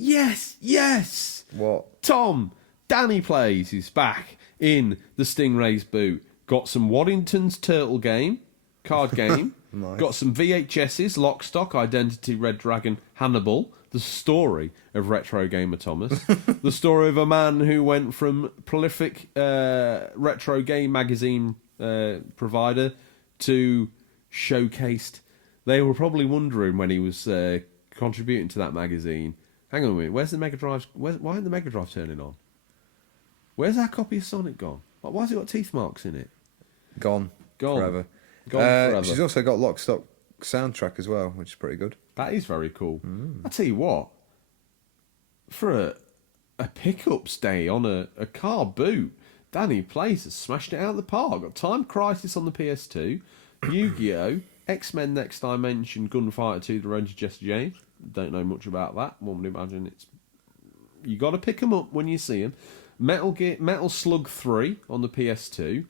Yes. What? Tom, Danny Plays is back in the Stingrays boot. Got some Waddington's Turtle game, card game. Nice. Got some VHS's, Lock, Stock, Identity, Red Dragon, Hannibal. The story of Retro Gamer Thomas. The story of a man who went from prolific retro game magazine provider to showcased. They were probably wondering when he was contributing to that magazine. Hang on a minute, where's the Mega Drive? Why isn't the Mega Drive turning on? Where's our copy of Sonic gone? Why has it got teeth marks in it? Gone. Forever. Gone forever. She's also got Lock, Stock soundtrack as well, which is pretty good. That is very cool. I tell you what, for a pickups day on a car boot, Danny Plays has smashed it out of the park. Got Time Crisis on the PS2, Yu-Gi-Oh!, X-Men Next Dimension, Gunfighter 2, The Revenge of Jesse James. Don't know much about that. One would imagine it's... You got to pick them up when you see them. Metal Slug 3 on the PS2.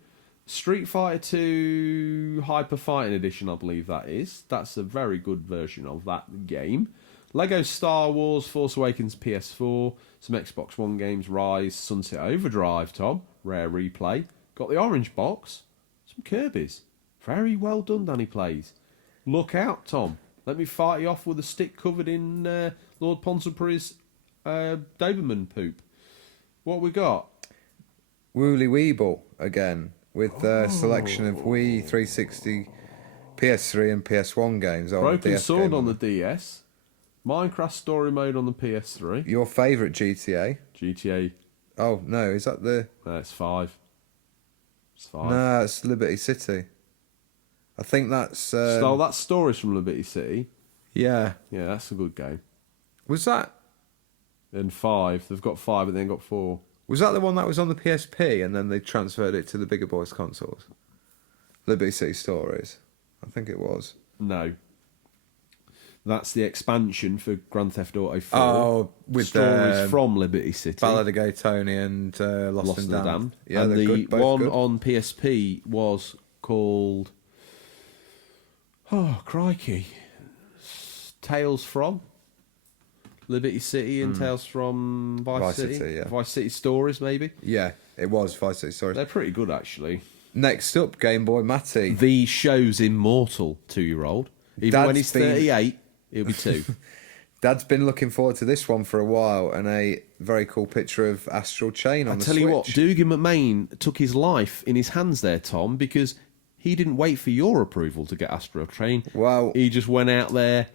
Street Fighter 2 Hyper Fighting Edition, I believe that is. That's a very good version of that game. Lego Star Wars Force Awakens PS4. Some Xbox One games, Rise, Sunset Overdrive, Tom. Rare replay. Got the orange box. Some Kirby's. Very well done, Danny Plays. Look out, Tom. Let me fight you off with a stick covered in Lord Ponsonbury's Doberman poop. What we got? Woolly Weeble again, with a selection of Wii, 360, PS3 and PS1 games. Broken Sword on the DS. Minecraft Story Mode on the PS3. Your favourite GTA? GTA. Oh, no, is that the... No, it's 5. It's 5. No, it's Liberty City. I think that's... That story's from Liberty City. Yeah. Yeah, that's a good game. Was that... And 5. They've got 5, but then got 4. Was that the one that was on the PSP and then they transferred it to the bigger boys consoles? Liberty City Stories. I think it was. No. That's the expansion for Grand Theft Auto 4. Oh, with stories from Liberty City. Ballad of Gay Tony and Lost and Damned. Yeah, and the one on PSP was called... Oh, crikey. Tales from Liberty City and Tales from Vice City. Yeah. Vice City Stories, maybe? Yeah, it was Vice City Stories. They're pretty good, actually. Next up, Game Boy Matty. The show's immortal 2-year-old. Even when he's 38, he'll be 2. Dad's been looking forward to this one for a while, and a very cool picture of Astral Chain on the Switch. I tell you what, Dugan McMahon took his life in his hands there, Tom, because he didn't wait for your approval to get Astral Chain. Well, he just went out there,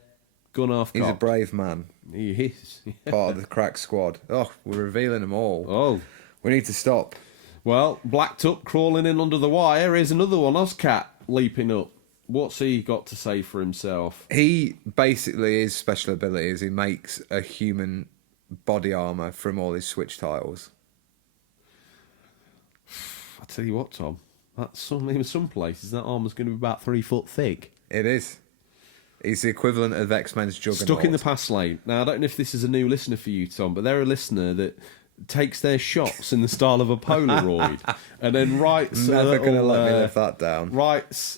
gun half cocked. He's a brave man. He is. Part of the crack squad. Oh, we're revealing them all. Oh. We need to stop. Well, Blacked Up crawling in under the wire. Here's another one, Ozcat, leaping up. What's he got to say for himself? He basically, his special ability is he makes a human body armour from all his Switch titles. I tell you what, Tom, that's in some places that armour's going to be about 3 foot thick. It is. He's the equivalent of X-Men's Juggernaut. Stuck in the past lane. Now, I don't know if this is a new listener for you, Tom, but they're a listener that takes their shots in the style of a Polaroid and then writes... Never going to let me live that down. Writes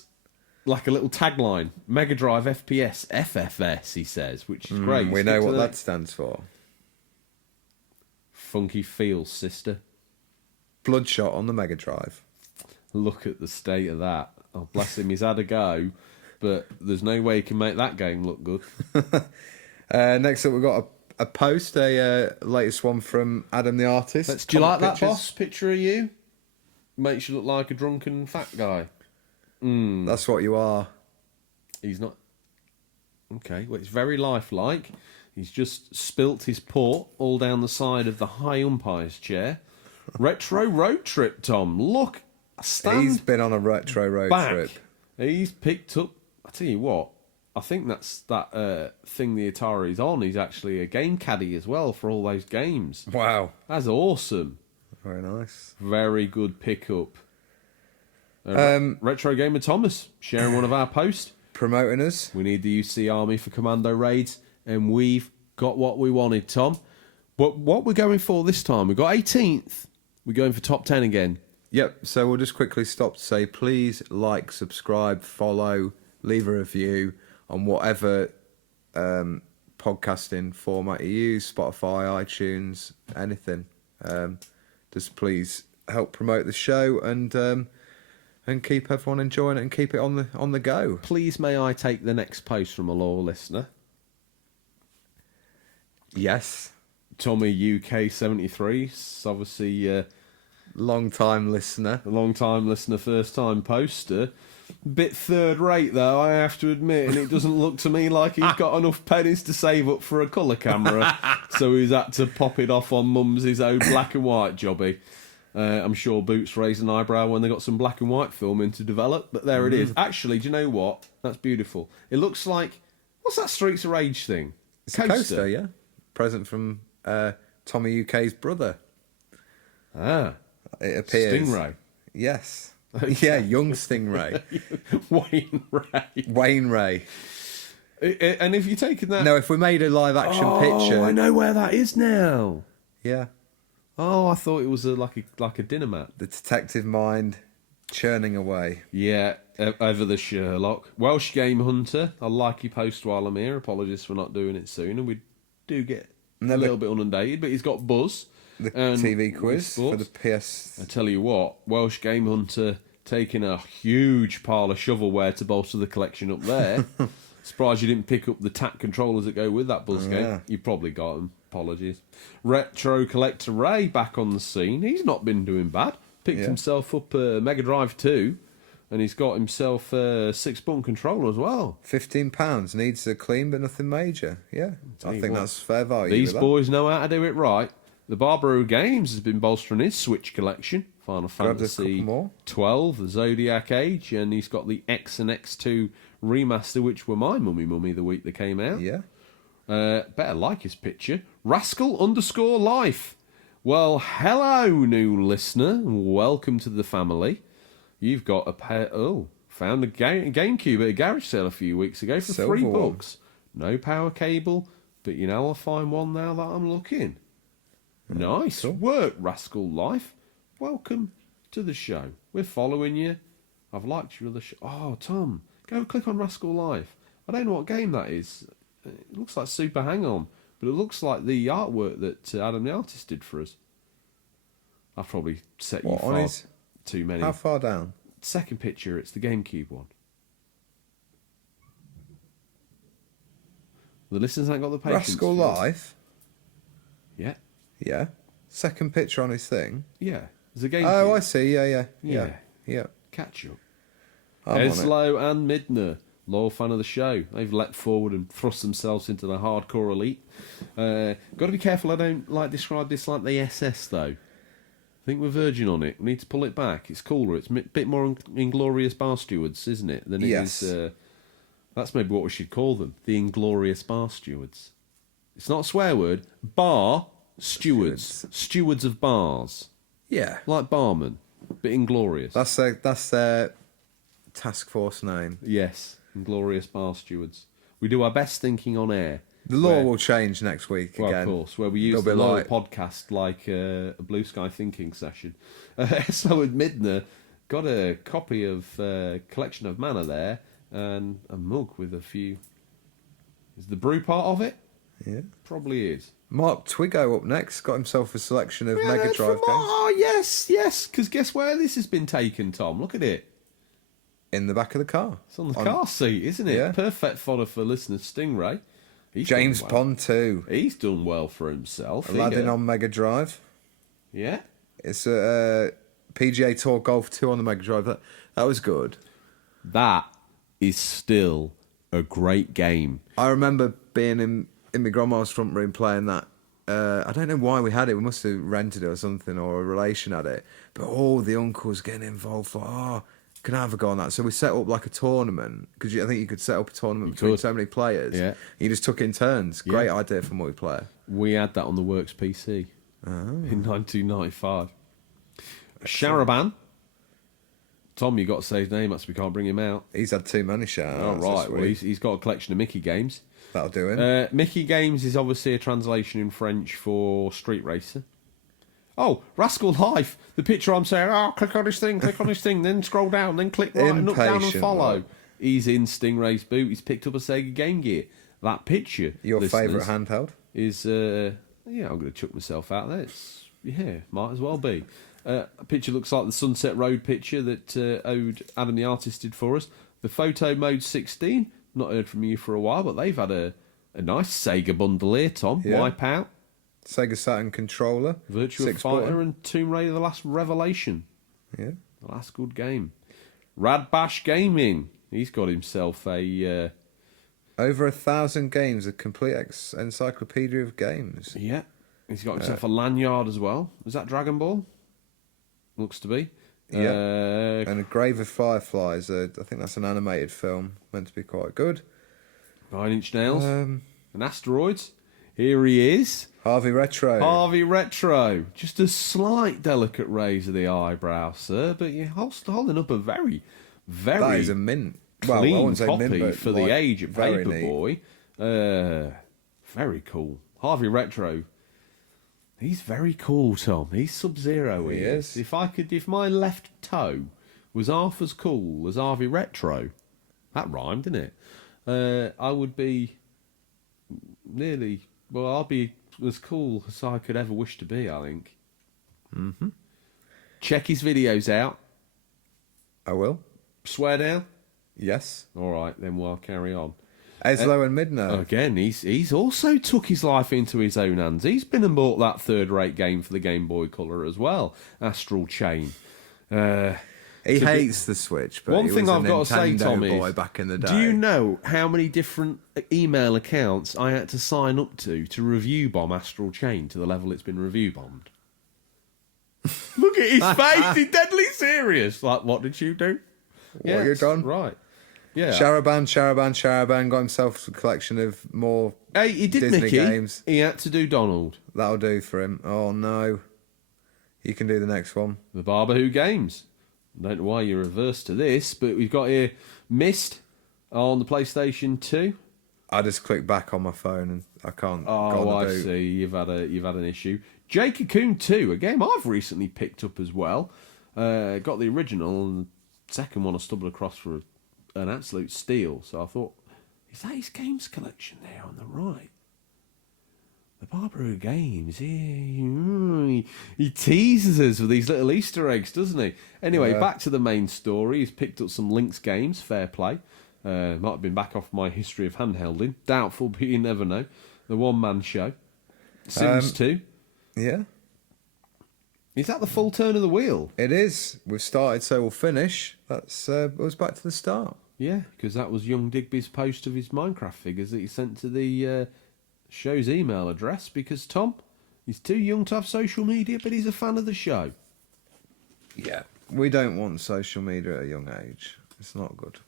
like a little tagline, Mega Drive FPS, FFS, he says, which is great. We know what that stands for. Funky feels, sister. Bloodshot on the Mega Drive. Look at the state of that. Oh, bless him, he's had a go, but there's no way he can make that game look good. Next up, we've got a post, a latest one from Adam the Artist. Do you like that, boss? Picture of you? Makes you look like a drunken fat guy. That's what you are. He's not... Okay, well, it's very lifelike. He's just spilt his port all down the side of the high umpire's chair. Retro road trip, Tom. Look, he's been on a retro road trip. He's picked up... I tell you what, I think that's that thing the Atari's on. He's actually a game caddy as well for all those games. Wow. That's awesome. Very nice. Very good pickup. Retro Gamer Thomas sharing one of our posts. Promoting us. We need the UC Army for commando raids, and we've got what we wanted, Tom. But what we're going for this time, we've got 18th. We're going for top 10 again. Yep, so we'll just quickly stop to say, please like, subscribe, follow, leave a review on whatever podcasting format you use, Spotify, iTunes, anything. Just please help promote the show and keep everyone enjoying it and keep it on the go. Please may I take the next post from a loyal listener? Yes. Tommy UK 73, obviously long time listener, first time poster. Bit third rate though, I have to admit, and it doesn't look to me like he's got enough pennies to save up for a colour camera, so he's had to pop it off on Mumsy's old black and white jobby. I'm sure Boots raised an eyebrow when they got some black and white filming to develop, but there it is. Actually, do you know what? That's beautiful. It looks like... What's that Streets of Rage thing? It's a coaster, yeah. Present from Tommy UK's brother. Ah. It appears. Stingray. Yes. Yeah, young Stingray. Wayne Ray. And if you're taking that... No, if we made a live-action picture... I know where that is now. Yeah. Oh, I thought it was like a dinner mat. The detective mind churning away. Yeah, over the Sherlock. Welsh Game Hunter. I'll like your post while I'm here. Apologies for not doing it sooner. We do get a little bit inundated, but he's got Buzz. The TV quiz for the PS. I tell you what, Welsh Game Hunter taking a huge pile of shovelware to bolster the collection up there. Surprised you didn't pick up the TAC controllers that go with that Buzz game. Yeah. You probably got them. Apologies. Retro Collector Ray back on the scene. He's not been doing bad. Picked himself up a Mega Drive 2, and he's got himself a 6-button controller as well. £15. Needs a clean but nothing major. Yeah, I think that's fair value. These boys know how to do it right. The Barbaro Games has been bolstering his Switch collection. Final Fantasy 12, the Zodiac Age, and he's got the X and X2 remaster, which were my mummy the week they came out. Yeah. Better like his picture. Rascal_Life. Well, hello, new listener. Welcome to the family. You've got a pair... Oh, found a GameCube at a garage sale a few weeks ago for Silver $3. No power cable, but you know I'll find one now that I'm looking. Nice work, Rascal_Life. Welcome to the show. We're following you. I've liked your other show. Oh, Tom, go click on Rascal_Life. I don't know what game that is. It looks like Super Hang-On, but it looks like the artwork that Adam the Artist did for us. I've probably set you far too many. How far down? Second picture, it's the GameCube one. The listeners ain't got the patience. Rascal_Life? Yeah. Yeah. Second picture on his thing? Yeah. There's a GameCube. Oh, I see. Yeah. Catch up. I'm Eslo and Midner, loyal fan of the show. They've leapt forward and thrust themselves into the hardcore elite. Got to be careful I don't describe this like the SS, though. I think we're verging on it. We need to pull it back. It's cooler. It's a bit more Inglorious Bar Stewards, isn't it? Than it is. That's maybe what we should call them. The Inglorious Bar Stewards. It's not a swear word. Bar Stewards. Stewards of bars. Yeah. Like barman, but inglorious. That's their task force name. Yes, Inglorious Bar Stewards. We do our best thinking on air. The law will change next week again. Of course, where we use the law podcast like a Blue Sky thinking session. So with Midner, got a copy of Collection of Mana there, and a mug with a few... Is the brew part of it? Yeah. Probably is. Mark Twiggo up next, got himself a selection of Mega Drive games. Oh, yes, because guess where this has been taken, Tom? Look at it. In the back of the car. It's on the car seat, isn't it? Yeah. Perfect fodder for listener Stingray. James Pond 2. He's done well for himself. Aladdin on Mega Drive. Yeah. It's a PGA Tour Golf 2 on the Mega Drive. That was good. That is still a great game. I remember being in my grandma's front room playing that. I don't know why we had it. We must have rented it or something, or a relation had it. But all the uncles getting involved. Can I have a go on that? So we set up like a tournament, because I think you could set up a tournament between so many players. Yeah. You just took in turns. Great idea for multiplayer. We had that on the Works PC in 1995. Sharaban. Tom, you got to say his name, that's we can't bring him out. He's had too many shout-outs. Oh, right. Well, he's got a collection of Mickey games. That'll do him. Mickey Games is obviously a translation in French for Street Racer. Oh, Rascal_Life. The picture I'm saying, click on this thing, then scroll down, then click right and up, down and follow. Right. He's in Stingray's boot. He's picked up a Sega Game Gear. That picture, your favourite handheld? Is, I'm going to chuck myself out there. Might as well be. A picture looks like the Sunset Road picture that Adam the Artist did for us. The Photo Mode 16. Not heard from you for a while, but they've had a nice Sega bundle here, Tom. Yeah. Wipeout. Sega Saturn controller. Virtua Fighter and Tomb Raider The Last Revelation. Yeah. The last good game. Rad Bash Gaming. He's got himself a... Over 1,000 games, a complete encyclopedia of games. Yeah. He's got himself a lanyard as well. Is that Dragon Ball? Looks to be. Yeah. And A Grave of Fireflies. I think that's an animated film. Meant to be quite good. 9 Inch Nails. And Asteroids. Here he is. Harvey Retro. Just a slight delicate raise of the eyebrow, sir, but you're holding up a very, very... That is a mint. Clean I wouldn't say copy mint, but for the age of very Paperboy. Very cool. Harvey Retro. He's very cool, Tom. He's Sub-Zero. He is. If my left toe was half as cool as Harvey Retro, that rhymed, didn't it? I would be nearly. Well, I'll be as cool as I could ever wish to be, I think. Mm-hmm. Check his videos out. I will. Swear down? Yes. All right, then we'll carry on. Eslo and Midno. Again, he's also took his life into his own hands. He's been and bought that third-rate game for the Game Boy Color as well, Astral Chain. He hates the Switch, but one he thing was I've a got to say, Nintendo Tom, boy is, back in the day. do you know how many different email accounts I had to sign up to review bomb Astral Chain to the level it's been review bombed? Look at his face, he's deadly serious. Like, what did you do? What you done? Right. Yeah. Sharaban got himself a collection of more Hey, he did Disney Mickey. games. He had to do Donald. That'll do for him. Oh no. You can do the next one. The Barber Who Games. I don't know why you're averse to this, but we've got here Myst on the PlayStation 2. I just click back on my phone and I can't. Oh, go on I the boot. see. You've had an issue. Jake Cocoon 2, a game I've recently picked up as well. Got the original, and the second one I stumbled across for an absolute steal. So I thought, is that his games collection there on the right? The Barbara Games, yeah. He teases us with these little Easter eggs, doesn't he? Anyway, back to the main story. He's picked up some Lynx games, fair play. Might have been back off my history of handhelding. Doubtful, but you never know. The one-man show. Sims 2. Yeah, Is that the full turn of the wheel? it is. We've started, so we'll finish. That's us back to the start. Yeah, because that was young Digby's post of his Minecraft figures that he sent to the show's email address because, Tom, he's too young to have social media, but he's a fan of the show. Yeah, we don't want social media at a young age. It's not good.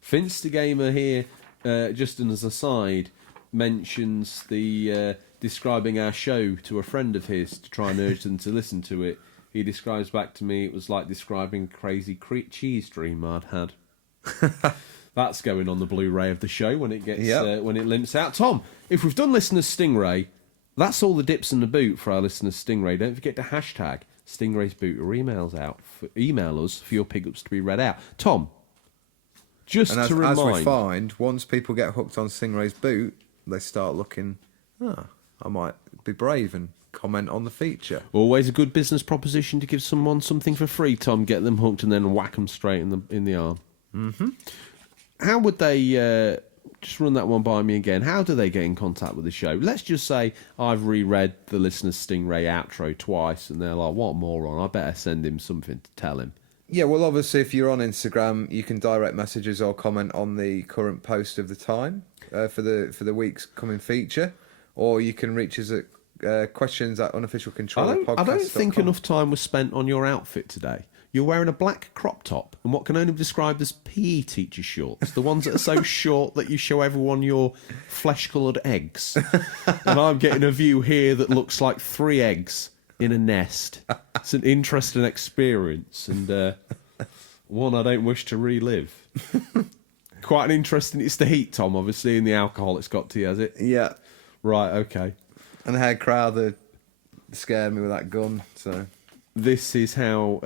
Finster Gamer here, just as an aside, mentions the describing our show to a friend of his to try and urge them to listen to it. He describes back to me it was like describing a crazy cheese dream I'd had. That's going on the Blu-ray of the show when it gets when it limps out. Tom, if we've done listeners Stingray, that's all the dips in the boot for our listeners Stingray. Don't forget to hashtag Stingray's boot or email us for your pickups to be read out. Tom, just And to remind, as we find, once people get hooked on Stingray's boot, they start looking, I might be brave and comment on the feature. always a good business proposition to give someone something for free, Tom. Get them hooked and then whack them straight in the arm. Mm-hmm. How would they, just run that one by me again, how do they get in contact with the show? Let's just say I've reread the Listener's Stingray outro twice and they're like, what a moron, I better send him something to tell him. Yeah, well, obviously, if you're on Instagram, you can direct messages or comment on the current post of the time for the week's coming feature, or you can reach us at questions at unofficialcontrollerpodcast.com. I don't think enough time was spent on your outfit today. You're wearing a black crop top and what can only be described as PE teacher shorts, the ones that are so short that you show everyone your flesh-coloured eggs. And I'm getting a view here that looks like 3 eggs in a nest. It's an interesting experience and one I don't wish to relive. Quite an interesting... It's the heat, Tom, obviously, and the alcohol it's got to you, has it? Yeah. Right, okay. And I had Crowther scared me with that gun, so... This is how...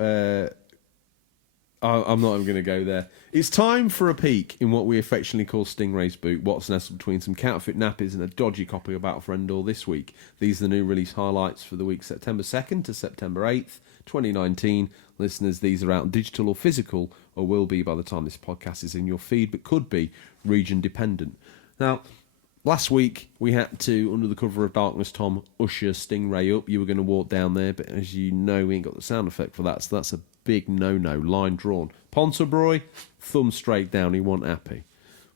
I'm not even going to go there. It's time for a peek in what we affectionately call Stingray's boot. What's nestled between some counterfeit nappies and a dodgy copy of Battle for Endor this week. These are the new release highlights for the week September 2nd to September 8th, 2019. Listeners, these are out digital or physical, or will be by the time this podcast is in your feed, but could be region dependent. Now, last week we had to, under the cover of darkness, Tom, usher Stingray up. You were going to walk down there, but as you know, we ain't got the sound effect for that, so that's a big no-no, line drawn. Ponsonbury, thumb straight down, he wasn't happy.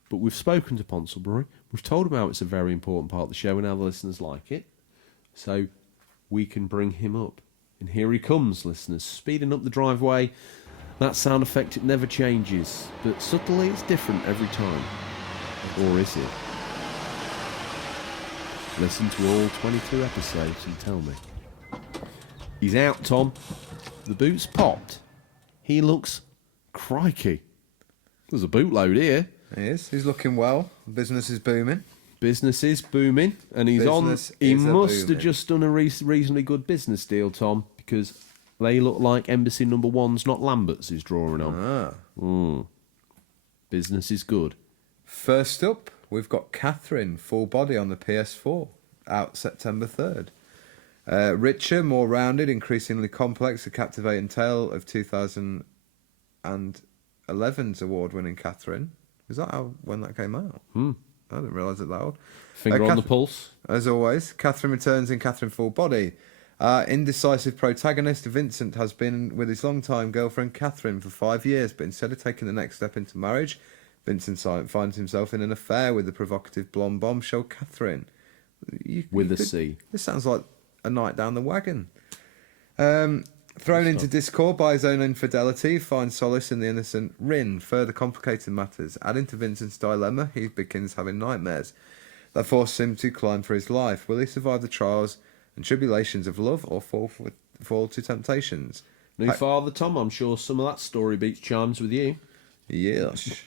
But we've spoken to Ponsonbury, we've told him how it's a very important part of the show and how the listeners like it, so we can bring him up. And here he comes, listeners, speeding up the driveway. That sound effect, it never changes, but subtly it's different every time. Or is it? Listen to all 22 episodes and tell me. He's out, Tom. The boot's popped. He looks crikey. There's a bootload here. He is. He's looking well. Business is booming. Business is booming, and he's Business He is must have a-booming. just done a reasonably good business deal, Tom, because they look like Embassy number ones, not Lambert's, he's drawing on. Business is good. First up, we've got Catherine, full body on the PS4, out September 3rd. Richer, more rounded, increasingly complex, a captivating tale of 2011's award-winning Catherine. Is that when that came out? I didn't realise it that old. Finger on the pulse. As always, Catherine returns in Catherine Full Body. Indecisive protagonist Vincent has been with his longtime girlfriend Catherine for 5 years, but instead of taking the next step into marriage, Vincent finds himself in an affair with the provocative blonde bombshell Catherine. C. This sounds like a night down the wagon. Thrown into discord by his own infidelity, finds solace in the innocent Rin, further complicating matters. Adding to Vincent's dilemma, he begins having nightmares that force him to climb for his life. Will he survive the trials and tribulations of love, or fall to temptations? New father, Tom, I'm sure some of that story beats chimes with you. Yes.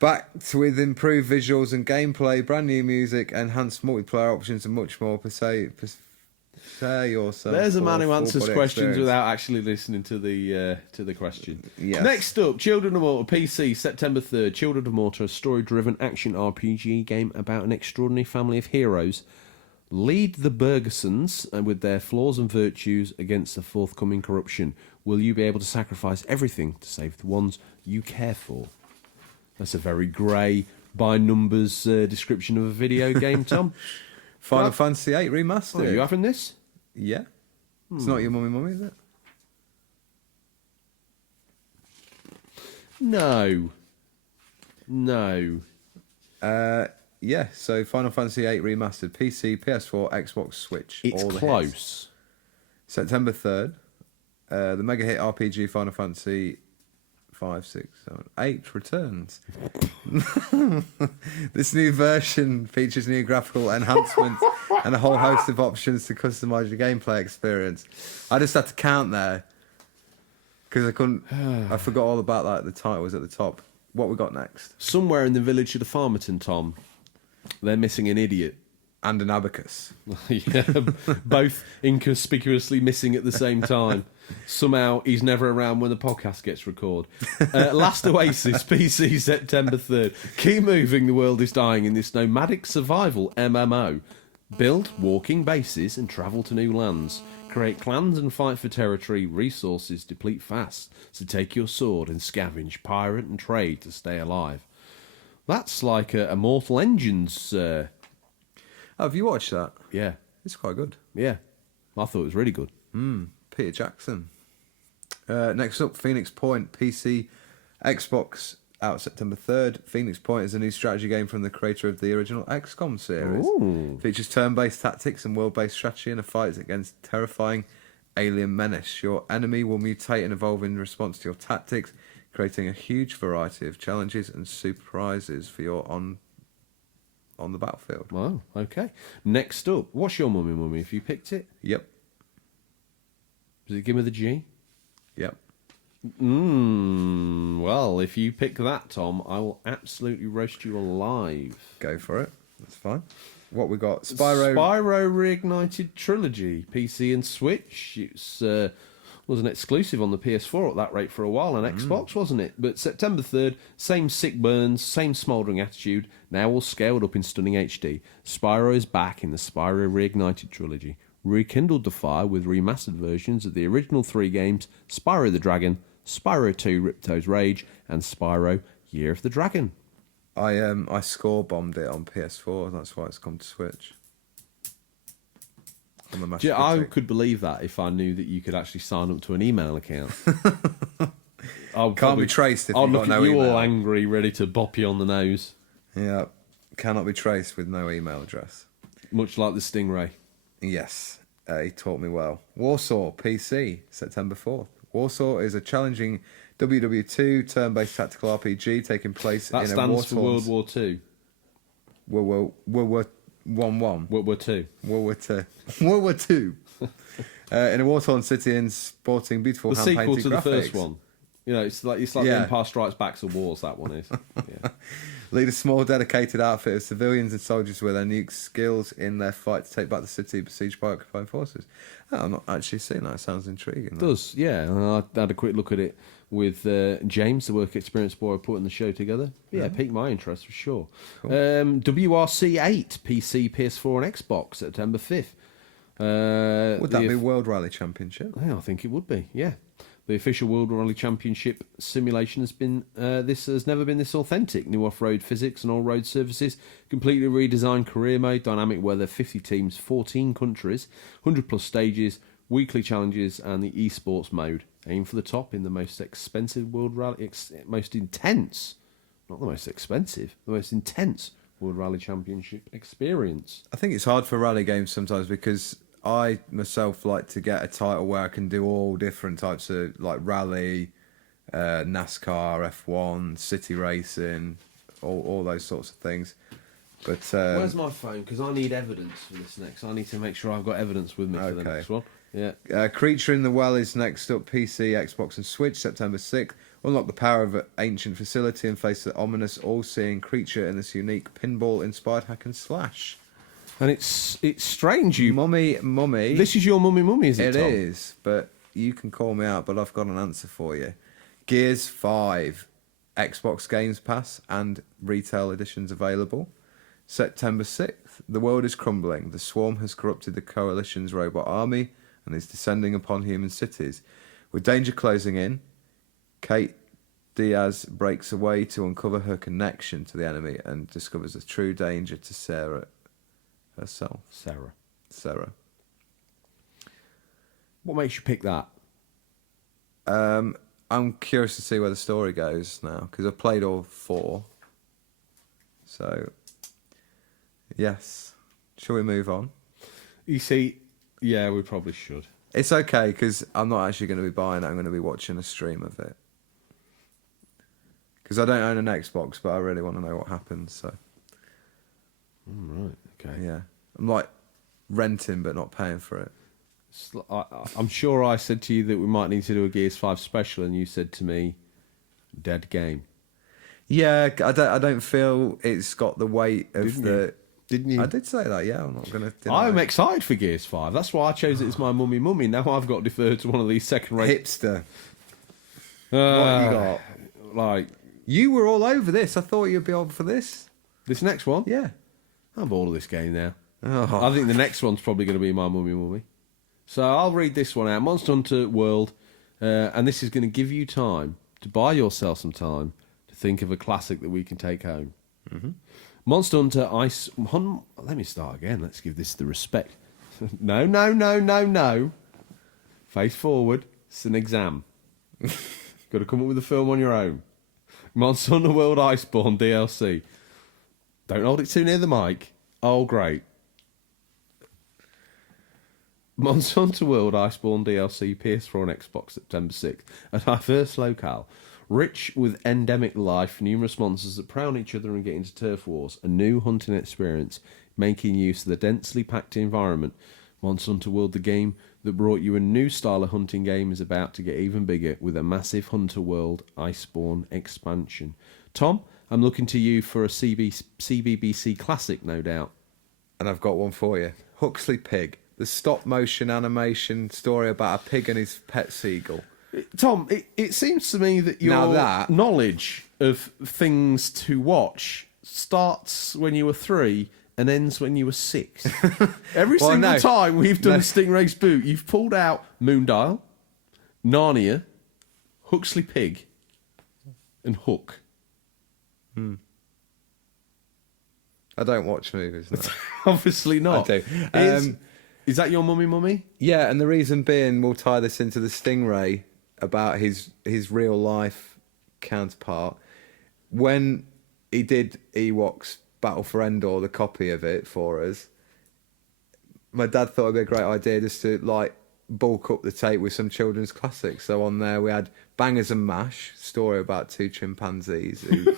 Backed with improved visuals and gameplay, brand new music, enhanced multiplayer options, and much more. Prepare yourself. There's a man for who a answers full-body questions experience. without actually listening to the question. Yes. Next up, Children of Mortar, PC, September 3rd. Children of Mortar, a story-driven action RPG game about an extraordinary family of heroes. Lead the Bergesons with their flaws and virtues against the forthcoming corruption. Will you be able to sacrifice everything to save the ones you care for? That's a very grey, by numbers description of a video game, Tom. Final Fantasy VIII Remastered. Oh, are you having this? Yeah. It's not your mummy, is it? No. Yeah, so Final Fantasy VIII Remastered. PC, PS4, Xbox, Switch. It's all the close. hits. September 3rd. The mega hit RPG Final Fantasy 5, 6, 7, 8 returns. This new version features new graphical enhancements and a whole host of options to customise your gameplay experience. I just had to count there because I forgot all about that. The title was at the top. What we got next? Somewhere in the village of the Farmerton, Tom, they're missing an idiot. And an abacus. Yeah, both inconspicuously missing at the same time. Somehow he's never around when the podcast gets recorded. Last Oasis, PC, September 3rd. Keep moving, the world is dying in this nomadic survival MMO. Build walking bases and travel to new lands. Create clans and fight for territory. Resources deplete fast, so take your sword and scavenge, pirate and trade to stay alive. That's like a Mortal Engines... Oh, have you watched that? Yeah. It's quite good. Yeah. I thought it was really good. Peter Jackson. Next up, Phoenix Point, PC, Xbox, out September 3rd. Phoenix Point is a new strategy game from the creator of the original XCOM series. Ooh. Features turn-based tactics and world-based strategy and a fight against terrifying alien menace. Your enemy will mutate and evolve in response to your tactics, creating a huge variety of challenges and surprises for your on the battlefield. Wow, okay. Next up, what's your mummy if you picked it? Yep. Does it give me the G? Yep. Well, if you pick that, Tom, I will absolutely roast you alive. Go for it. That's fine. What we got? Spyro Reignited Trilogy, PC and Switch. It's was an exclusive on the PS4 at that rate for a while, and Xbox, wasn't it? But September 3rd, same sick burns, same smouldering attitude, now all scaled up in stunning HD. Spyro is back in the Spyro Reignited Trilogy. Rekindled the fire with remastered versions of the original 3 games, Spyro the Dragon, Spyro 2 Ripto's Rage, and Spyro Year of the Dragon. I score bombed it on PS4, that's why it's come to Switch. I could believe that if I knew that you could actually sign up to an email account. Can't be traced if I'll you've look got at no you email. all angry, ready to bop you on the nose. Yeah, cannot be traced with no email address. Much like the Stingray. Yes, he taught me well. Warsaw, PC, September 4th. Warsaw is a challenging WW2 turn-based tactical RPG taking place That in a stands for World war-torn... War Two. World War 1. World War Two. World War 2. World War 2. In a war-torn city and sporting beautiful The sequel hand-painted to the graphics. first one. You know, it's like the Empire Strikes Back of wars. That one is. Yeah. Lead a small dedicated outfit of civilians and soldiers with their unique skills in their fight to take back the city besieged by occupying forces. Oh, I'm not actually seeing that. It sounds intriguing. It does, yeah. I had a quick look at it with James, the work experience boy, putting the show together. Yeah, piqued my interest for sure. Cool. WRC 8, PC, PS4 and Xbox, September 5th. Would that be World Rally Championship? Yeah, I think it would be, yeah. The official World Rally Championship simulation has been, this has never been this authentic. New off-road physics and all-road surfaces, completely redesigned career mode, dynamic weather, 50 teams, 14 countries, 100 plus stages, weekly challenges, and the esports mode. Aim for the top in the most expensive World Rally, most intense, not the most expensive, the most intense World Rally Championship experience. I think it's hard for rally games sometimes because I myself like to get a title where I can do all different types of like rally, NASCAR, F1, city racing, all those sorts of things. But where's my phone? Because I need evidence for this next. I need to make sure I've got evidence with me for the next one. Yeah. Creature in the Well is next up. PC, Xbox, and Switch, September 6th. Unlock the power of an ancient facility and face the ominous, all-seeing creature in this unique pinball-inspired hack and slash. And it's strange, you... Mummy. This is your mummy, is it, Tom? It is, but you can call me out, but I've got an answer for you. Gears 5, Xbox Games Pass, and retail editions available. September 6th. The world is crumbling. The swarm has corrupted the Coalition's robot army and is descending upon human cities. With danger closing in, Kate Diaz breaks away to uncover her connection to the enemy and discovers the true danger to Sarah herself. Sarah. What makes you pick that? I'm curious to see where the story goes now, because I've played all 4. So, yes. Shall we move on? You see, yeah, we probably should. It's okay, because I'm not actually going to be buying it. I'm going to be watching a stream of it. Because I don't own an Xbox, but I really want to know what happens, so... Right, okay. Yeah. I'm like renting, but not paying for it. I'm sure I said to you that we might need to do a Gears 5 special, and you said to me, dead game. Yeah, I don't feel it's got the weight of Didn't you? I did say that, yeah. I'm not going to... I'm excited for Gears 5. That's why I chose it as my mummy. Now I've got to defer to one of these second-rate... Hipster. What you got? Like... You were all over this. I thought you'd be on for this. This next one? Yeah. I'm bored of this game now. Oh. I think the next one's probably going to be my mummy. So I'll read this one out. Monster Hunter World. And this is going to give you time to buy yourself some time to think of a classic that we can take home. Mm-hmm. Monster Hunter Ice... Let me start again. Let's give this the respect. No. Face forward. It's an exam. Got to come up with a film on your own. Monster Hunter World Iceborne DLC. Don't hold it too near the mic. Oh, great. Monster Hunter World Iceborne DLC, PS4 and Xbox, September 6th. A diverse locale. Rich with endemic life, numerous monsters that prowl each other and get into turf wars. A new hunting experience, making use of the densely packed environment. Monster Hunter World, the game that brought you a new style of hunting game, is about to get even bigger with a massive Hunter World Iceborne expansion. Tom, I'm looking to you for a CBBC classic, no doubt. And I've got one for you. Huxley Pig. The stop-motion animation story about a pig and his pet seagull. Tom, it seems to me that your knowledge of things to watch starts when you were 3 and ends when you were 6. Every single time we've done Stingray's Boot, you've pulled out Moondial, Narnia, Huxley Pig, and Hook. I don't watch movies. No. Obviously not. I do. Is that your mummy? Yeah, and the reason being, we'll tie this into the Stingray about his real life counterpart. When he did Ewok's Battle for Endor, the copy of it for us, my dad thought it'd be a great idea just to like bulk up the tape with some children's classics. So on there we had Bangers and Mash, story about 2 chimpanzees who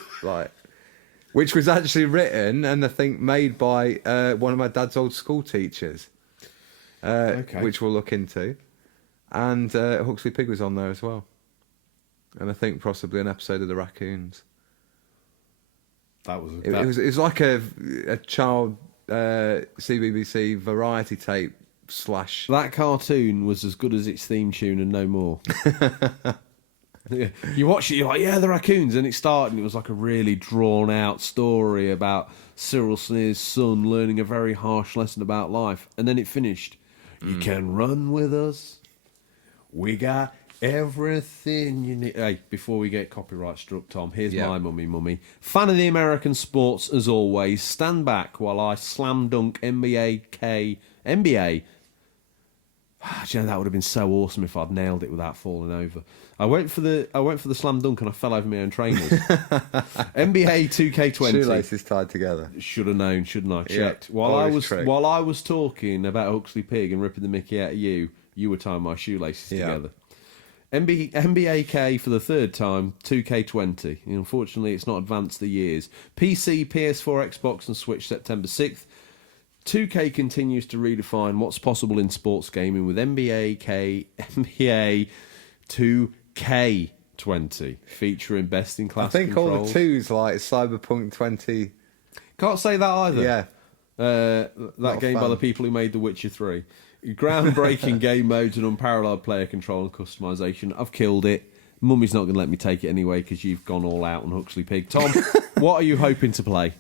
which was actually written and I think made by one of my dad's old school teachers. Which we'll look into. And Huxley Pig was on there as well. And I think possibly an episode of The Raccoons. It was like a child CBBC variety tape / That cartoon was as good as its theme tune and no more. Yeah. You watch it, you're like, yeah, the raccoons, and it started, and it was like a really drawn out story about Cyril Sneer's son learning a very harsh lesson about life, and then it finished. You can run with us. We got everything you need. Hey, before we get copyright struck, Tom, here's my mummy. Fan of the American sports, as always. Stand back while I slam dunk NBA. Do you know, that would have been so awesome if I'd nailed it without falling over. I went for the slam dunk and I fell over my own trainers. NBA 2K20. Shoelaces tied together. Should have known, shouldn't I? Checked. Yeah, While I was talking about Huxley Pig and ripping the mickey out of you were tying my shoelaces together. NBA K for the third time, 2K20. Unfortunately, it's not advanced the years. PC, PS4, Xbox and Switch September 6th. 2K continues to redefine what's possible in sports gaming with NBA 2K20 featuring best-in-class I think controls. all the twos like Cyberpunk 20. Can't say that either. Yeah. That game by the people who made The Witcher 3. Groundbreaking game modes and unparalleled player control and customization. I've killed it. Mummy's not going to let me take it anyway because you've gone all out on Huxley Pig. Tom, what are you hoping to play?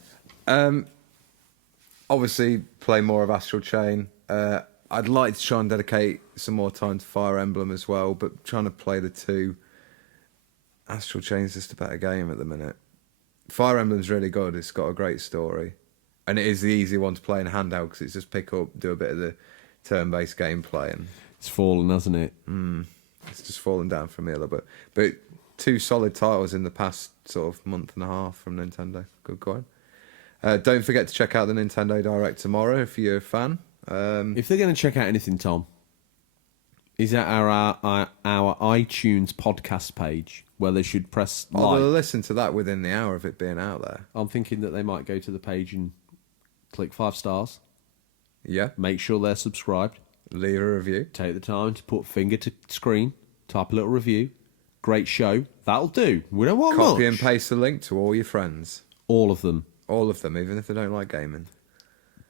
Obviously, play more of Astral Chain. I'd like to try and dedicate some more time to Fire Emblem as well, but trying to play the two. Astral Chain's just a better game at the minute. Fire Emblem's really good. It's got a great story. And it is the easy one to play in handheld because it's just pick up, do a bit of the turn-based gameplay. And it's fallen, hasn't it? It's just fallen down from me a little bit. But two solid titles in the past sort of month and a half from Nintendo. Good going. Don't forget to check out the Nintendo Direct tomorrow if you're a fan. If they're going to check out anything, Tom, is that our iTunes podcast page where they should press like? They'll listen to that within the hour of it being out there. I'm thinking that they might go to the page and click 5 stars. Yeah. Make sure they're subscribed. Leave a review. Take the time to put finger to screen, type a little review. Great show. That'll do. We don't want Copy much. and paste the link to all your friends. All of them. All of them, even if they don't like gaming.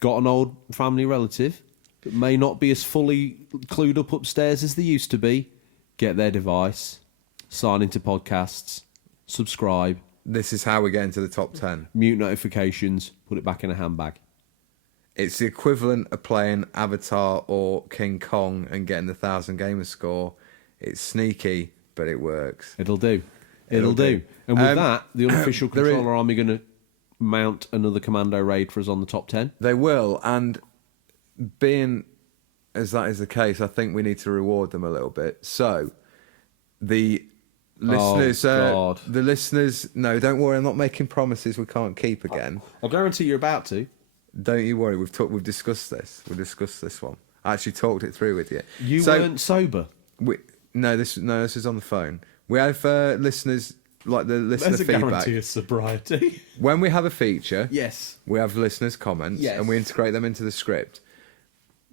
Got an old family relative that may not be as fully clued up upstairs as they used to be. Get their device, sign into podcasts, subscribe. This is how we get into the top 10. Mute notifications, put it back in a handbag. It's the equivalent of playing Avatar or King Kong and getting the 1,000 gamer score. It's sneaky, but it works. It'll do. It'll do. And with that, the unofficial controller army going to mount another commando raid for us on the top 10. They will, and being as that is the case, I think we need to reward them a little bit. So the listeners, no, don't worry, I'm not making promises we can't keep again. I'll guarantee you're about to. Don't you worry, we've discussed this. We discussed this one. I actually talked it through with you. You weren't sober. This is on the phone. We have listeners. Like the listener feedback. There's a guarantee of sobriety. When we have a feature, yes, we have listeners' comments, yes, and we integrate them into the script.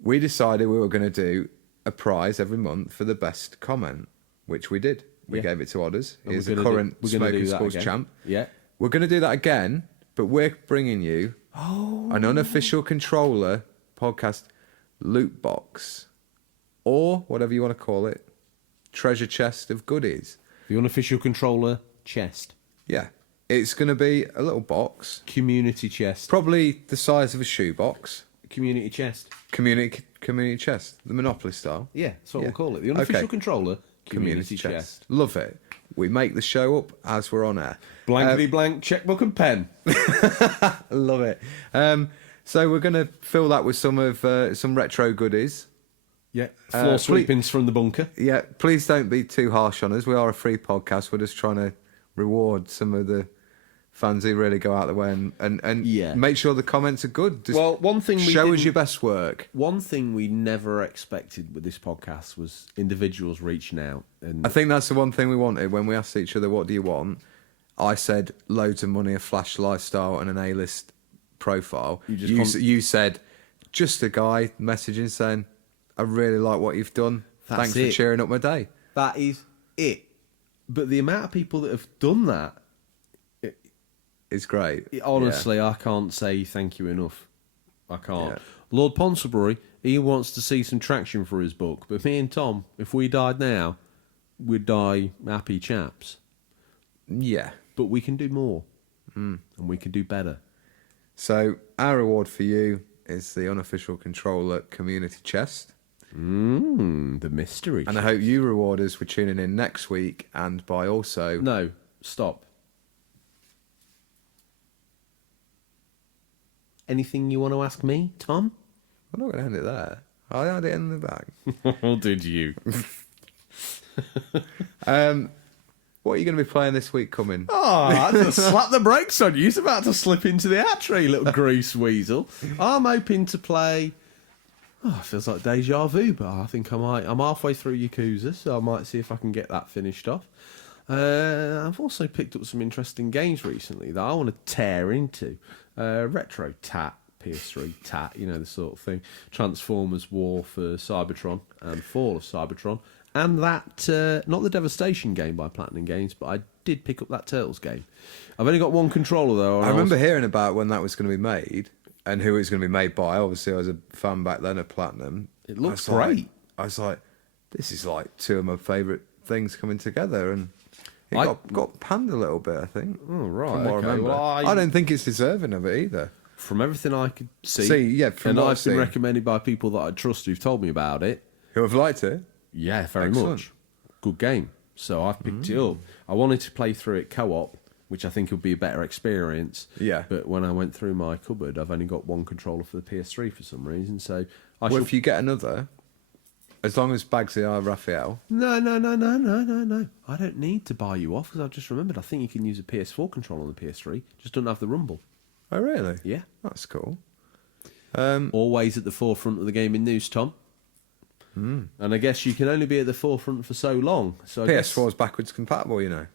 We decided we were going to do a prize every month for the best comment, which we did. We gave it to Odders. He's a current Smoking Skulls champ. Yeah, we're going to do that again, but we're bringing you an unofficial controller podcast loot box, or whatever you want to call it, treasure chest of goodies. The unofficial controller chest. Yeah. It's going to be a little box. Community chest. Probably the size of a shoebox. Community chest. Community chest. The Monopoly style. Yeah, that's what we'll call it. The unofficial controller community chest. Love it. We make the show up as we're on air. Blankety blank checkbook and pen. Love it. So we're going to fill that with some retro goodies. Yeah, floor sweepings from the bunker. Yeah, please don't be too harsh on us. We are a free podcast. We're just trying to reward some of the fans who really go out the way and make sure the comments are good. Just one thing show us your best work. One thing we never expected with this podcast was individuals reaching out. And I think that's the one thing we wanted when we asked each other, "What do you want?" I said, "Loads of money, a flash lifestyle, and an A-list profile." You said, "Just a guy messaging saying, I really like what you've done. Thanks for cheering up my day." That is it. But the amount of people that have done that, is great. Honestly, I can't say thank you enough. I can't. Yeah. Lord Ponsonbury, he wants to see some traction for his book, but me and Tom, if we died now, we'd die happy chaps. Yeah. But we can do more, and we can do better. So our reward for you is the unofficial controller community chest. The mystery. And I hope you reward us for tuning in next week and by also... No, stop. Anything you want to ask me, Tom? I'm not going to end it there. I had it in the bag. Or did you? What are you going to be playing this week coming? Oh, I just slapped the brakes on you. He's about to slip into the outro, you little grease weasel. I'm hoping to play... Oh, it feels like deja vu, but I think I might. I'm halfway through Yakuza, so I might see if I can get that finished off. I've also picked up some interesting games recently that I want to tear into. Retro Tat, PS3 Tat, you know, the sort of thing. Transformers War for Cybertron and Fall of Cybertron. And that, not the Devastation game by Platinum Games, but I did pick up that Turtles game. I've only got one controller, though. I remember hearing about when that was going to be made and who it was going to be made by. Obviously, I was a fan back then of Platinum. It looks great. I was like, this is like two of my favourite things coming together. And it got panned a little bit, I think. Oh, right. From what I remember. Well, I don't think it's deserving of it either. From everything I could see. From and what I've been recommended by people that I trust who've told me about it. Who have liked it? Yeah, very Excellent. much. Good game. So I've picked it up. I wanted to play through it co-op, which I think would be a better experience. Yeah. But when I went through my cupboard, I've only got one controller for the PS3 for some reason. So if you get another, as long as Bagsy are Raphael. No. I don't need to buy you off because I've just remembered. I think you can use a PS4 controller on the PS3. Just don't have the rumble. Oh, really? Yeah. That's cool. Always at the forefront of the gaming news, Tom. And I guess you can only be at the forefront for so long. So PS4 is backwards compatible, you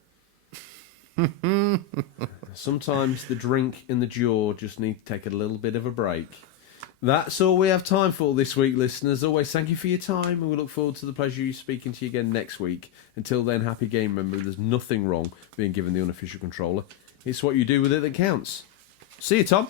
know. Sometimes the drink and the jaw just need to take a little bit of a break. That's all we have time for this week, listeners. Always thank you for your time, and we look forward to the pleasure of speaking to you again next week. Until then, happy game. Remember, there's nothing wrong being given the unofficial controller. It's what you do with it that counts. See you, Tom.